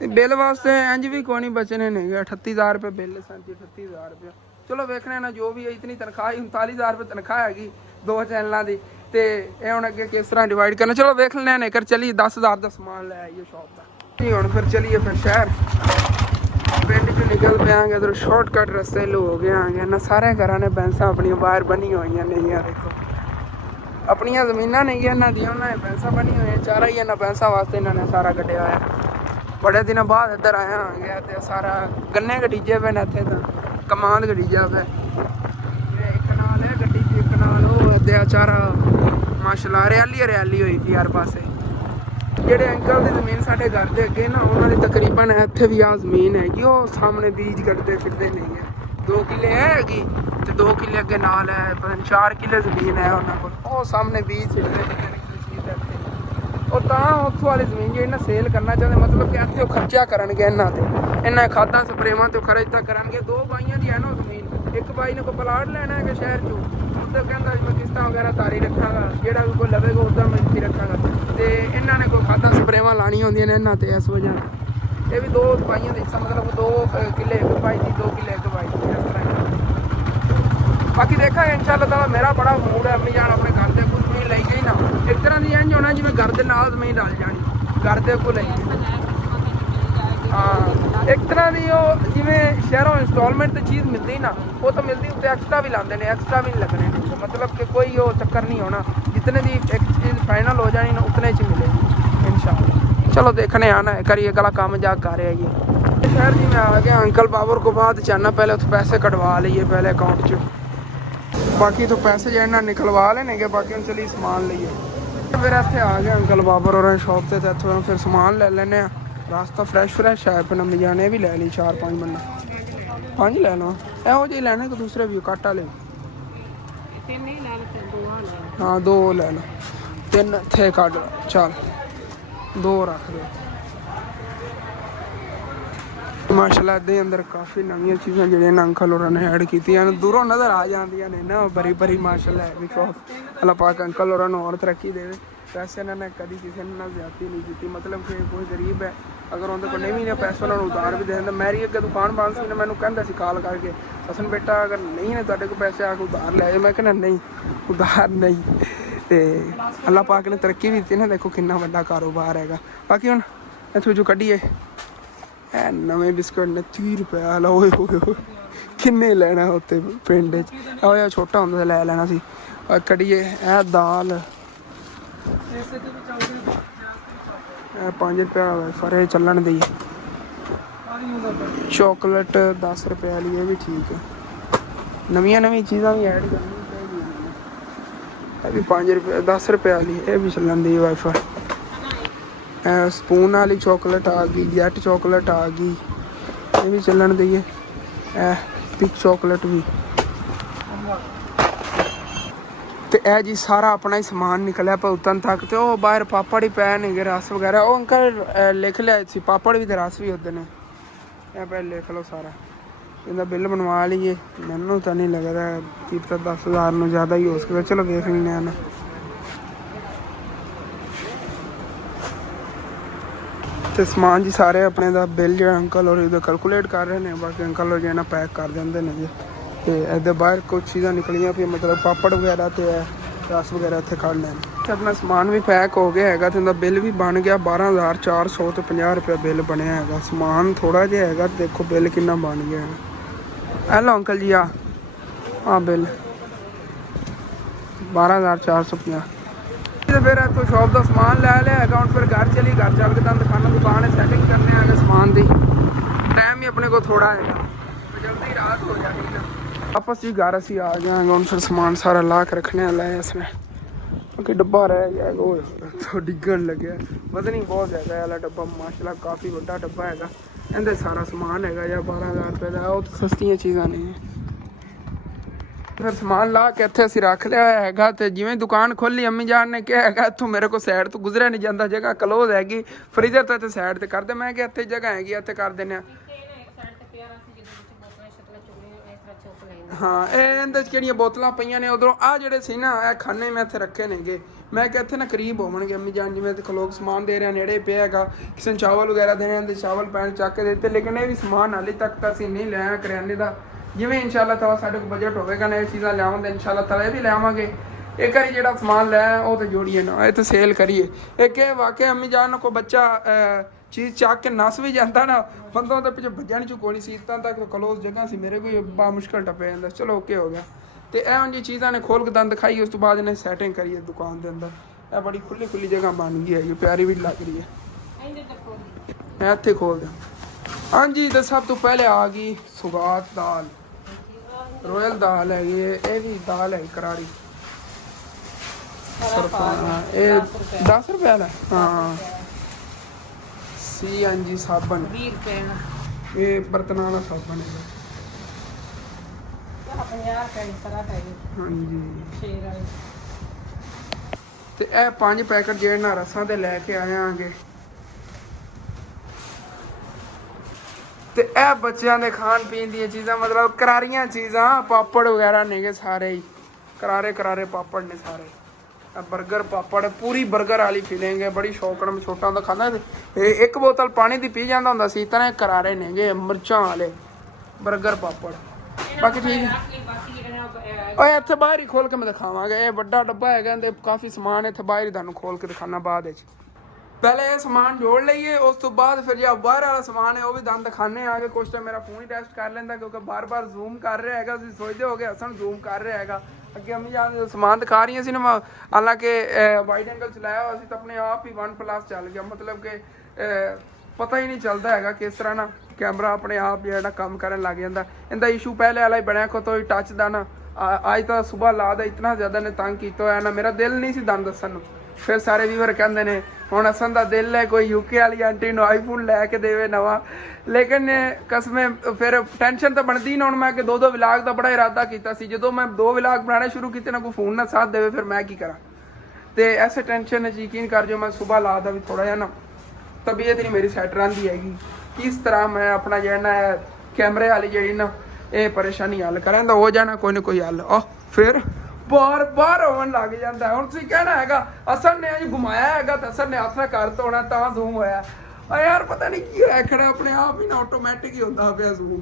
ਬਿੱਲ ਵਾਸਤੇ ਇੰਝ ਵੀ ਕੋਈ ਨਹੀਂ ਬਚਣੇ ਨੇ। 38,000 ਰੁਪਏ ਬਿੱਲ ਸਨ ਜੀ, 38,000 ਰੁਪਏ। ਚਲੋ ਵੇਖਣੇ ਨਾ ਜੋ ਵੀ ਹੈ। ਇਤਨੀ ਤਨਖਾਹ 39,000 ਰੁਪਏ ਤਨਖਾਹ ਹੈਗੀ 2 ਚੈਨਲਾਂ ਦੀ। ਤੇ ਇਹ ਹੁਣ ਅੱਗੇ ਕਿਸ ਤਰ੍ਹਾਂ ਡਿਵਾਈਡ ਕਰਨਾ, ਚਲੋ ਵੇਖ ਲੈਣੇ ਨੇ। ਕਰ ਚਲੀਏ 10,000 ਦਾ ਸਮਾਨ ਲੈ ਆਈਏ ਸ਼ੌਪ ਦਾ ਜੀ। ਹੁਣ ਫਿਰ ਚਲੀਏ ਫਿਰ ਸ਼ਹਿਰ ਪਿੰਡ 'ਚ ਨਿਕਲ ਪਿਆਂਗੇ। ਇੱਧਰ ਸ਼ਾਰਟਕਟ ਰਸਤੇ ਲੋ ਹੋ ਗਏ ਆਂਗੇ ਨਾ। ਸਾਰੇ ਘਰਾਂ ਨੇ ਬੈਂਸਾਂ ਆਪਣੀਆਂ ਬਾਹਰ ਬੰਨੀਆਂ ਹੋਈਆਂ ਨੇਗੀਆਂ। ਦੇਖੋ ਆਪਣੀਆਂ ਜ਼ਮੀਨਾਂ ਨੇਗੀਆਂ ਇਹਨਾਂ ਦੀਆਂ, ਉਹਨਾਂ ਨੇ ਬੈਂਸਾਂ ਬੰਨੀਆਂ ਹੋਈਆਂ। ਚਾਰਾ ਹੀ ਇਹਨਾਂ ਬੈਂਸਾਂ ਵਾਸਤੇ ਇਹਨਾਂ ਨੇ ਸਾਰਾ ਕੱਢਿਆ ਹੋਇਆ। ਬੜੇ ਦਿਨਾਂ ਬਾਅਦ ਇੱਧਰ ਆਇਆ ਆਂਗੇ ਤੇ ਸਾਰਾ ਗੰਨੇ ਗਡੀਜੇ ਪਏ ਨੇ ਇੱਥੇ, ਤਾਂ ਕਮਾਂਦ ਗਡੀਜਾ ਪਿਆ। ਇੱਕ ਨਾਲ ਹੈ ਗੱਡੀ 'ਚ, ਇੱਕ ਨਾਲ ਉਹ ਅੱਧਿਆ ਚਾਰਾ। ਮਾਸ਼ਾਅੱਲਾ ਹਰਿਆਲੀ ਹੋਈ ਪਈ ਹਰ ਪਾਸੇ। ਜਿਹੜੇ ਅੰਕਲ ਦੀ ਜ਼ਮੀਨ ਸਾਡੇ ਘਰ ਦੇ ਅੱਗੇ ਨਾ, ਉਹਨਾਂ ਦੀ ਤਕਰੀਬਨ ਇੱਥੇ ਵੀ ਆ ਜ਼ਮੀਨ ਹੈਗੀ। ਉਹ ਸਾਹਮਣੇ ਬੀਜ ਕੱਢਦੇ ਫਿਰਦੇ ਨਹੀਂ ਹੈ। 2 ਕਿੱਲੇ ਹੈਗੀ ਤੇ 2 ਕਿੱਲੇ ਅੱਗੇ ਨਾਲ ਹੈ, ਪਤਾ ਨਹੀਂ 4 ਕਿੱਲੇ ਜ਼ਮੀਨ ਹੈ ਉਹਨਾਂ ਕੋਲ। ਉਹ ਸਾਹਮਣੇ ਬੀਜ ਫਿਰਦੇ ਫਿਰਦੇ ਉਹ ਤਾਂ ਉੱਥੋਂ ਵਾਲੀ ਜ਼ਮੀਨ ਜਿਹੜੀ ਨਾ ਸੇਲ ਕਰਨਾ ਚਾਹੁੰਦੇ, ਮਤਲਬ ਕਿ ਇੱਥੇ ਉਹ ਖਰਚਾ ਕਰਨਗੇ ਇਹਨਾਂ ਤੇ, ਇਹਨਾਂ ਖਾਦਾਂ ਸਪਰੇਵਾਂ ਤੇ ਖਰਚ ਤਾਂ ਕਰਨਗੇ। 2 ਬਾਈਆਂ ਦੀ ਹੈ ਨਾ ਉਹ ਜ਼ਮੀਨ। ਇੱਕ ਬਾਈ ਨੇ ਕੋਈ ਪਲਾਟ ਲੈਣਾ ਹੈਗਾ ਸ਼ਹਿਰ 'ਚੋਂ, ਉੱਧਰ ਕਹਿੰਦਾ ਮੈਂ ਕਿਸ਼ਤਾਂ ਵਗੈਰਾ ਤਾਰੀ ਰੱਖਾਂਗਾ, ਜਿਹੜਾ ਵੀ ਕੋਈ ਲਵੇਗਾ ਉੱਦਾਂ ਮੈਂ ਇੱਥੇ ਰੱਖਾਂਗਾ। ਤੇ ਇਹਨਾਂ ਨੇ ਕੋਈ ਖਾਦਾਂ ਸਪਰੇਵਾਂ ਲਾਉਣੀਆਂ ਹੁੰਦੀਆਂ ਨੇ ਇਹਨਾਂ ਤੇ, ਇਸ ਵਜ੍ਹਾ ਨਾਲ। ਇਹ ਵੀ 2 ਬਾਈਆਂ ਦਾ ਹਿੱਸਾ, ਮਤਲਬ 2 ਕਿੱਲੇ ਇੱਕ ਬਾਈ ਦੀ, 2 ਕਿੱਲੇ ਇੱਕ ਬਾਈ ਦੀ, ਇਸ ਤਰ੍ਹਾਂ। ਬਾਕੀ ਦੇਖਾਂ ਇਨਸ਼ਾਅੱਲਾ ਤਾਲਾ। ਮੇਰਾ ਬੜਾ ਮੂਡ ਹੈ ਆਪਣੀ ਜਾਨ ਆਪਣੇ ਘਰ ਦੇ ਕੋਲ ਜ਼ਮੀਨ ਲਈ ਗਈ ਨਾ, ਇੱਕ ਤਰ੍ਹਾਂ ਦੀ ਇੰਝ ਹੋਣਾ ਜਿਵੇਂ ਘਰ ਦੇ ਨਾਲ ਜ਼ਮੀਨ ਰਲ ਜਾਣੀ, ਘਰ ਦੇ ਕੋਲ ਲਈ। ਹਾਂ ਇੱਕ ਤਰ੍ਹਾਂ ਦੀ ਉਹ ਜਿਵੇਂ ਸ਼ਹਿਰੋਂ ਇੰਸਟਾਲਮੈਂਟ ਤੇ ਚੀਜ਼ ਮਿਲਦੀ ਨਾ, ਉਹ ਤਾਂ ਮਿਲਦੀ, ਉੱਤੇ ਐਕਸਟਰਾ ਵੀ ਲਾਉਂਦੇ ਨੇ, ਐਕਸਟਰਾ ਵੀ ਨਹੀਂ ਲੱਗਣੇ ਨੇ। ਮਤਲਬ ਕਿ ਕੋਈ ਉਹ ਚੱਕਰ ਨਹੀਂ ਹੋਣਾ, ਜਿਤਨੇ ਦੀ ਇੱਕ ਚੀਜ਼ ਫਾਈਨਲ ਹੋ ਜਾਣੀ ਨਾ ਉਤਨੇ 'ਚ ਮਿਲੇਗੀ ਇਨਸ਼ਾਅੱਲਾ। ਚਲੋ ਦੇਖਣੇ ਆना करिए गला काम जा कर रहे हैं ये शहर जी। मैं आ गया अंकल बाबर को बाद चाहना, पहले उस पैसे कटवा लीए पहले अकाउंट च, बाकी तो पैसे जो ना निकलवा लेने के, बाकी हम चलिए समान लीए। फिर इतने आ गए अंकल बाबर और शॉप से, इतों फिर समान ले लेने। रास्ता फ्रैश है पर नमी जाने भी लै ली 4-5 बंदा 5 ले लो, ਇਹੋ ਜਿਹੇ ਲੈਣੇ ਕਿ दूसरे भी कट वाले। हाँ 2 ले लो, 3 थे कट लो, चल 2 रख दो। माशाल्लाह दे अंदर काफ़ी नवी चीज़ां जिहड़ियां अंकल होरां ने ऐड कीतियां ने, दूरों नज़र आ जांदियां ने ना, बड़ी बड़ी माशाल्लाह है भी शॉप। अल्लाह पाक अंकल होरां नूं और तरक्की देवे। पैसे इन्होंने कभी किसी ने ज्यादती नहीं की, मतलब कि कोई गरीब है अगर उन्होंने को नहीं ने पैसे उन्होंने उधार भी दे दिंदा। मेरी अगे दुकान बंद सी, मैनूं कहंदा सी कॉल करके, हसन बेटा अगर नहीं है तुहाडे कोल पैसे आके उधार लै जाओ। मैं कहना नहीं, उधार नहीं। तो अल्लाह पाक ने तरक्की भी दी ना, देखो कितना वड्डा कारोबार हैगा। बाकी हुण इत्थों जो कड्ढीए नवे बिस्कुट ने 30 रुपए वाला, ओए होए ਕਿੰਨੇ ਲੈਣਾ ਉੱਤੇ ਪਿੰਡ 'ਚ ਉਹ ਜਿਹਾ ਛੋਟਾ ਹੁੰਦਾ ਤਾਂ ਲੈ ਲੈਣਾ ਸੀ। ਕੜੀਏ ਇਹ ਦਾਲ ਇਹ 5 ਰੁਪਏ ਫਰੇ ਚੱਲਣ ਦੀ। ਚੋਕਲੇਟ 10 ਰੁਪਏ ਵਾਲੀ ਇਹ ਵੀ ਠੀਕ ਹੈ। ਨਵੀਆਂ ਚੀਜ਼ਾਂ ਵੀ ਐਡ ਕਰਨੀਆਂ ਚਾਹੀਦੀਆਂ। ਇਹ ਵੀ 5 ਰੁਪਏ 10 ਰੁਪਏ ਵਾਲੀ ਇਹ ਵੀ ਚੱਲਣ ਦੀ ਵਾਈਫਾਈ। ਸਪੂਨ ਵਾਲੀ ਚੋਕਲੇਟ ਆ ਗਈ, ਜੈਟ ਚੋਕਲੇਟ ਆ ਗਈ ਇਹ ਵੀ ਚੱਲਣ ਦੀ ਹੈ। ਇਹ ਪਿਕ ਚੋਕਲੇਟ ਵੀ। ਤੇ ਇਹ ਜੀ ਸਾਰਾ ਆਪਣਾ ਹੀ ਸਮਾਨ ਨਿਕਲਿਆ ਭੁਗਤਣ ਤੱਕ। ਤੇ ਉਹ ਬਾਹਰ ਪਾਪੜ ਹੀ ਪਏ ਨੇਗੇ, ਰਸ ਵਗੈਰਾ। ਉਹ ਅੰਕਲ ਲਿਖ ਲਿਆ ਸੀ ਪਾਪੜ ਵੀ ਤੇ ਰਸ ਵੀ ਉੱਧਰ ਨੇ। ਇਹ ਪਹਿਲੇ ਲਿਖ ਲਓ ਸਾਰਾ। ਇਹਦਾ ਬਿੱਲ ਬਣਵਾ ਲਈਏ। ਮੈਨੂੰ ਤਾਂ ਨਹੀਂ ਲੱਗਦਾ ਕਿ 10,000 ਨੂੰ ਜ਼ਿਆਦਾ ਹੀ ਹੋ ਸਕਦਾ। ਚਲੋ ਵੇਖ ਲੈਂਦੇ ਹਾਂ। ਤੇ ਸਮਾਨ ਜੀ ਸਾਰੇ ਆਪਣੇ ਦਾ ਬਿੱਲ ਜਿਹੜਾ ਅੰਕਲ ਔਰ ਇਹਦਾ ਕੈਲਕੂਲੇਟ ਕਰ ਰਹੇ ਨੇ। ਬਾਕੀ ਅੰਕਲ ਹੋ ਜਿਹੜਾ ਪੈਕ ਕਰ ਦਿੰਦੇ ਨੇ ਜੀ। ਤੇ ਇਹਦੇ ਬਾਹਰ ਕੁਝ ਚੀਜ਼ਾਂ ਨਿਕਲੀਆਂ ਫਿਰ ਮਤਲਬ ਪਾਪੜ ਵਗੈਰਾ ਤੇ ਰਸ ਵਗੈਰਾ ਇੱਥੇ ਖੜ ਲੈਣ। ਤੇ ਆਪਣਾ ਸਮਾਨ ਵੀ ਪੈਕ ਹੋ ਗਿਆ ਹੈਗਾ ਤੇ ਇਹਦਾ ਬਿੱਲ ਵੀ ਬਣ ਗਿਆ 12,400 ਤੇ 50 ਰੁਪਏ ਬਿੱਲ ਬਣਿਆ ਹੈਗਾ। ਸਮਾਨ ਥੋੜਾ ਜਿਹਾ ਹੈਗਾ। ਦੇਖੋ ਬਿੱਲ ਕਿੰਨਾ ਬਣ ਗਿਆ ਹੈ। ਹੈਲੋ ਅੰਕਲ ਜੀ ਆ ਬਿੱਲ 12,450। ਤੇ ਫਿਰ ਇੱਥੋਂ ਸ਼ੌਪ ਦਾ ਸਮਾਨ ਲੈ ਲਿਆ ਹੈਗਾ। ਹੁਣ ਫਿਰ ਘਰ ਚੱਲ ਕੇ ਤਾਂ ਦੁਕਾਨ ਹੈ ਸੈਟਿੰਗ ਕਰਨੇ ਹੈਗਾ ਸਮਾਨ ਦੀ। ਟਾਈਮ ਹੀ ਆਪਣੇ ਕੋਲ ਥੋੜਾ ਹੈਗਾ। ਜਲਦੀ ਰਾਤ ਹੋ ਜਾਣੀ ਨਾ। ਵਾਪਸ ਜੀ ਘਰ ਅਸੀਂ ਆ ਜਾਵਾਂਗੇ। ਹੁਣ ਫਿਰ ਸਮਾਨ ਸਾਰਾ ਲਾ ਕੇ ਰੱਖਣੇ ਵਾਲਾ ਹੈ ਇਸमें। ਕਿਉਂਕਿ ਡੱਬਾ ਰਹਿ ਗਿਆ ਉਹ ਡਿੱਗਣ ਲੱਗਿਆ। ਵਜ਼ਨੀ ਬਹੁਤ ਜ਼ਿਆਦਾ ਹੈ ਵਾਲਾ ਡੱਬਾ। ਮਾਸ਼ਾਅੱਲਾ ਕਾਫੀ ਵੱਡਾ ਡੱਬਾ ਹੈਗਾ। ਇਹਦੇ ਸਾਰਾ ਸਮਾਨ ਹੈਗਾ ਜਾਂ 12,000 ਰੁਪਏ ਦਾ। ਉਹ ਤਾਂ ਸਸਤੀਆਂ ਚੀਜ਼ਾਂ ਨਹੀਂ ਹੈ। ਫਿਰ ਸਮਾਨ ਲਾ ਕੇ ਇੱਥੇ ਅਸੀਂ ਰੱਖ ਲਿਆ ਹੋਇਆ ਹੈਗਾ। ਤੇ ਜਿਵੇਂ ਦੁਕਾਨ ਖੋਲੀ ਅੰਮੀ ਜਾਨ ਨੇ ਕਿਹਾ ਹੈਗਾ ਇੱਥੋਂ ਮੇਰੇ ਕੋਲ ਸਾਈਡ ਤੋਂ ਗੁਜ਼ਰਿਆ ਨਹੀਂ ਜਾਂਦਾ, ਜਗ੍ਹਾ ਕਲੋਜ਼ ਹੈਗੀ। ਫਰੀਜ਼ਰ ਤਾਂ ਇੱਥੇ ਸਾਈਡ ਤੇ ਕਰਦੇ। ਮੈਂ ਕਿਹਾ ਇੱਥੇ ਜਗ੍ਹਾ ਹੈਗੀ ਇੱਥੇ ਕਰ ਦਿੰਦੇ ਹਾਂ। ਹਾਂ ਇਹ ਇਹਦੇ 'ਚ ਕਿਹੜੀਆਂ ਬੋਤਲਾਂ ਪਈਆਂ ਨੇ ਉਧਰੋਂ ਆਹ ਜਿਹੜੇ ਸੀ ਨਾ ਇਹ ਖਾਨੇ ਮੈਂ ਇੱਥੇ ਰੱਖੇ ਨੇਗੇ। ਮੈਂ ਕਿਹਾ ਇੱਥੇ ਨਾ ਕਰੀਬ ਹੋਣਗੇ ਅੰਮੀ ਜਾਨ ਜਿਵੇਂ ਤੇ ਲੋਕ ਸਮਾਨ ਦੇ ਰਿਹਾ ਨੇੜੇ ਪਿਆ ਹੈਗਾ। ਕਿਸੇ ਨੂੰ ਚਾਵਲ ਵਗੈਰਾ ਦੇਣੇ ਹੁੰਦੇ ਚਾਵਲ ਪੈਣ ਚੱਕ ਕੇ ਦਿੱਤੇ। ਲੇਕਿਨ ਇਹ ਵੀ ਸਮਾਨ ਹਾਲੇ ਤੱਕ ਤਾਂ ਅਸੀਂ ਨਹੀਂ ਲਿਆ ਕਰਿਆਨੇ ਦਾ। ਜਿਵੇਂ ਇਨਸ਼ਾਅੱਲਾ ਤਾਲਾ ਸਾਡੇ ਕੋਲ ਬਜਟ ਹੋਵੇਗਾ ਨਾ ਇਹ ਚੀਜ਼ਾਂ ਲਿਆਉਣ ਦਾ ਇਨਸ਼ਾਅੱਲਾ ਤਾਲਾ ਇਹ ਵੀ ਲਿਆਵਾਂਗੇ। ਇੱਕ ਵਾਰੀ ਜਿਹੜਾ ਸਮਾਨ ਲਿਆ ਉਹ ਤਾਂ ਜੋੜੀਏ ਨਾ ਇਹ ਤਾਂ ਸੇਲ ਕਰੀਏ। ਇੱਕ ਇਹ ਵਾਕਿਆ ਅੰਮੀ ਜਾਨ ਕੋਈ ਬੱਚਾ ਚੀਜ਼ ਚੱਕ ਕੇ ਨਸ ਵੀ ਜਾਂਦਾ ਨਾ ਬੰਦੋਂ ਦੇ ਪਿੱਛੇ ਭੱਜਣ ਚੁੱਕੋਣੀ ਸੀ। ਤਾਂ ਤੱਕ ਕਲੋਜ਼ ਜਗ੍ਹਾ ਸੀ ਮੇਰੇ ਕੋਈ ਬਾ ਮੁਸ਼ਕਲ ਟੱਪਿਆ ਜਾਂਦਾ। ਚਲੋ ਓਕੇ ਹੋ ਗਿਆ। ਤੇ ਇਹ ਹੁਣ ਜੀ ਚੀਜ਼ਾਂ ਨੇ ਖੋਲ ਕੇ ਦੰਦ ਦਿਖਾਈ। ਉਸ ਤੋਂ ਬਾਅਦ ਇਹਨੇ ਸੈਟਿੰਗ ਕਰੀਏ ਦੁਕਾਨ ਦੇ ਅੰਦਰ। ਇਹ ਬੜੀ ਖੁੱਲੀ ਜਗ੍ਹਾ ਬਣ ਗਈ ਹੈ। ਇਹ ਪਿਆਰੀ ਵੀ ਲੱਗ ਰਹੀ ਹੈ। ਇੱਥੇ ਖੋਲ ਦਿਆਂ। ਹਾਂਜੀ ਤੇ ਸਭ ਤੋਂ ਪਹਿਲੇ ਆ ਗਈ ਸੁਗਾਤ ਦਾਲ। ਰੋਇਲ ਦਾਲ ਹੈਗੀ। ਇਹ ਵੀ ਦਾਲ ਹੈ ਕਰਾਰੀ। ਇਹ 10 ਰੁਪਏ ਦਾ। ਹਾਂ ਸੀ ਹਾਂਜੀ ਸਾਬਣ 20 ਰੁਪਏ ਦਾ। ਇਹ ਬਰਤਨਾਂ ਵਾਲਾ ਸਾਬਣ ਹੈ। 50 ਰੁਪਏ ਦੀ ਸਰਫ ਹੈਗੀ। ਹਾਂਜੀ ਸ਼ੇਰ ਵਾਲੀ। ਤੇ ਇਹ 5 ਪੈਕਟ ਜਿਹੜੇ ਨਾ ਰਸਾਂ ਦੇ ਲੈ ਕੇ ਆਵਾਂਗੇ। ਤੇ ਇਹ ਬੱਚਿਆਂ ਦੇ ਖਾਣ ਪੀਣ ਦੀਆਂ ਚੀਜ਼ਾਂ ਮਤਲਬ ਕਰਾਰੀਆਂ ਚੀਜ਼ਾਂ ਪਾਪੜ ਵਗੈਰਾ ਨੇਗੇ ਸਾਰੇ ਹੀ ਕਰਾਰੇ ਪਾਪੜ ਨੇ ਸਾਰੇ। ਬਰਗਰ ਪਾਪੜ ਪੂਰੀ ਬਰਗਰ ਵਾਲੀ ਫੀਲਿੰਗ ਹੈ। ਬੜੀ ਸ਼ੌਕ ਨਾਲ ਮੈਂ ਛੋਟਾ ਹੁੰਦਾ ਖਾਂਦਾ। ਇੱਕ ਬੋਤਲ ਪਾਣੀ ਦੀ ਪੀ ਜਾਂਦਾ ਹੁੰਦਾ ਸੀ। ਤਰ੍ਹਾਂ ਕਰਾਰੇ ਨੇਗੇ ਮਿਰਚਾਂ ਵਾਲੇ ਬਰਗਰ ਪਾਪੜ। ਬਾਕੀ ਠੀਕ ਹੈ। ਓਏ ਇੱਥੇ ਬਾਹਰ ਹੀ ਖੋਲ ਕੇ ਮੈਂ ਦਿਖਾਵਾਂਗਾ। ਇਹ ਵੱਡਾ ਡੱਬਾ ਹੈਗਾ ਇਹਦੇ ਕਾਫੀ ਸਮਾਨ। ਇੱਥੇ ਬਾਹਰ ਹੀ ਤੁਹਾਨੂੰ ਖੋਲ ਕੇ ਦਿਖਾਣਾ ਬਾਅਦ ਵਿੱਚ। ਪਹਿਲੇ ਇਹ ਸਮਾਨ ਜੋੜ ਲਈਏ ਉਸ ਤੋਂ ਬਾਅਦ ਫਿਰ ਜਿਹੜਾ ਬਾਹਰ ਵਾਲਾ ਸਮਾਨ ਹੈ ਉਹ ਵੀ ਦੰਦ ਦਿਖਾਣੇ ਆ ਕੇ। ਕੁਛ ਤਾਂ ਮੇਰਾ ਫੋਨ ਹੀ ਟੈਸਟ ਕਰ ਲੈਂਦਾ ਕਿਉਂਕਿ ਬਾਰ-ਬਾਰ ਜ਼ੂਮ ਕਰ ਰਿਹਾ ਹੈਗਾ। ਤੁਸੀਂ ਸੋਚਦੇ ਹੋਗੇ ਹਸਨ ਜ਼ੂਮ ਕਰ ਰਿਹਾ ਹੈਗਾ। ਅੱਗੇ ਅੰਮੀ ਜਾਨ ਸਮਾਨ ਦਿਖਾ ਰਹੀਆਂ ਸੀ ਨਾ। ਹਾਲਾਂਕਿ ਵਾਈਡ ਐਂਗਲ ਚਲਾਇਆ ਹੋਇਆ ਸੀ ਤਾਂ ਆਪਣੇ ਆਪ ਹੀ 1+ ਚੱਲ ਗਿਆ। ਮਤਲਬ ਕਿ ਪਤਾ ਹੀ ਨਹੀਂ ਚੱਲਦਾ ਹੈਗਾ ਕਿਸ ਤਰ੍ਹਾਂ ਨਾ ਕੈਮਰਾ ਆਪਣੇ ਆਪ ਜਿਹੜਾ ਕੰਮ ਕਰਨ ਲੱਗ ਜਾਂਦਾ। ਇਹਦਾ ਇਸ਼ੂ ਪਹਿਲੇ ਵਾਲਾ ਹੀ ਬਣਿਆ ਕੋਈ ਟੱਚ ਦਾ ਨਾ। ਅੱਜ ਤਾਂ ਸੁਬਾਹ ਲਾ ਦਾ ਇਤਨਾ ਜ਼ਿਆਦਾ ਨੇ ਤੰਗ ਕੀਤਾ ਹੋਇਆ ਨਾ। ਮੇਰਾ ਦਿਲ ਨਹੀਂ ਸੀ ਦੰਦ ਦੱਸਣ ਨੂੰ। ਫਿਰ ਸਾਰੇ ਵੀਵਰ ਕਹਿੰਦੇ ਨੇ ਹੁਣ ਹਸਨ ਦਾ ਦਿਲ ਹੈ ਕੋਈ UK ਵਾਲੀ ਆਂਟੀ ਨੂੰ ਆਈਫੋਨ ਲੈ ਕੇ ਦੇਵੇ ਨਵਾਂ। ਲੇਕਿਨ ਕਸਮੇ ਫਿਰ ਟੈਨਸ਼ਨ ਤਾਂ ਬਣਦੀ ਨਾ। ਹੁਣ ਮੈਂ ਕਿ 2 ਵਲਾਗ ਦਾ ਬੜਾ ਇਰਾਦਾ ਕੀਤਾ ਸੀ। ਜਦੋਂ ਮੈਂ 2 ਵਲਾਗ ਬਣਾਉਣੇ ਸ਼ੁਰੂ ਕੀਤੇ ਨਾ ਕੋਈ ਫੋਨ ਨਾ ਸਾਥ ਦੇਵੇ ਫਿਰ ਮੈਂ ਕੀ ਕਰਾਂ। ਤੇ ਐਸੇ ਟੈਨਸ਼ਨ 'ਚ ਯਕੀਨ ਕਰ ਜੋ ਮੈਂ ਸੁਬਾਹ ਲਾ ਦਾ ਵੀ ਥੋੜਾ ਜਿਹਾ ਨਾ ਤਬੀਅਤ ਨਹੀਂ ਮੇਰੀ ਸੈੱਟ ਰਹਿੰਦੀ ਹੈਗੀ। ਕਿਸ ਤਰ੍ਹਾਂ ਮੈਂ ਆਪਣਾ ਜਿਹੜਾ ਨਾ ਕੈਮਰੇ ਵਾਲੀ ਜਿਹੜੀ ਨਾ ਇਹ ਪਰੇਸ਼ਾਨੀ ਹੱਲ ਕਰਾਂ ਤਾਂ ਹੋ ਜਾਣਾ ਕੋਈ ਨਾ ਕੋਈ ਹੱਲ। ਫਿਰ ਬਾਰ ਹੋਣ ਲੱਗ ਜਾਂਦਾ। ਹੁਣ ਤੁਸੀਂ ਕਹਿਣਾ ਹੈਗਾ ਅਸਲ ਨੇ ਅੱਜ ਘੁਮਾਇਆ ਹੈਗਾ ਤਾਂ ਅਸਲ ਨੇ ਹੱਥ ਨਾਲ ਕਰ ਤੋਣਾ ਤਾਂ ਜ਼ੂਮ ਹੋਇਆ। ਯਾਰ ਪਤਾ ਨਹੀਂ ਕੀ ਹੋਇਆ ਖੜਾ ਆਪਣੇ ਆਪ ਹੀ ਨਾ ਆਟੋਮੈਟਿਕ ਹੀ ਹੁੰਦਾ ਪਿਆ ਜ਼ੂਮ।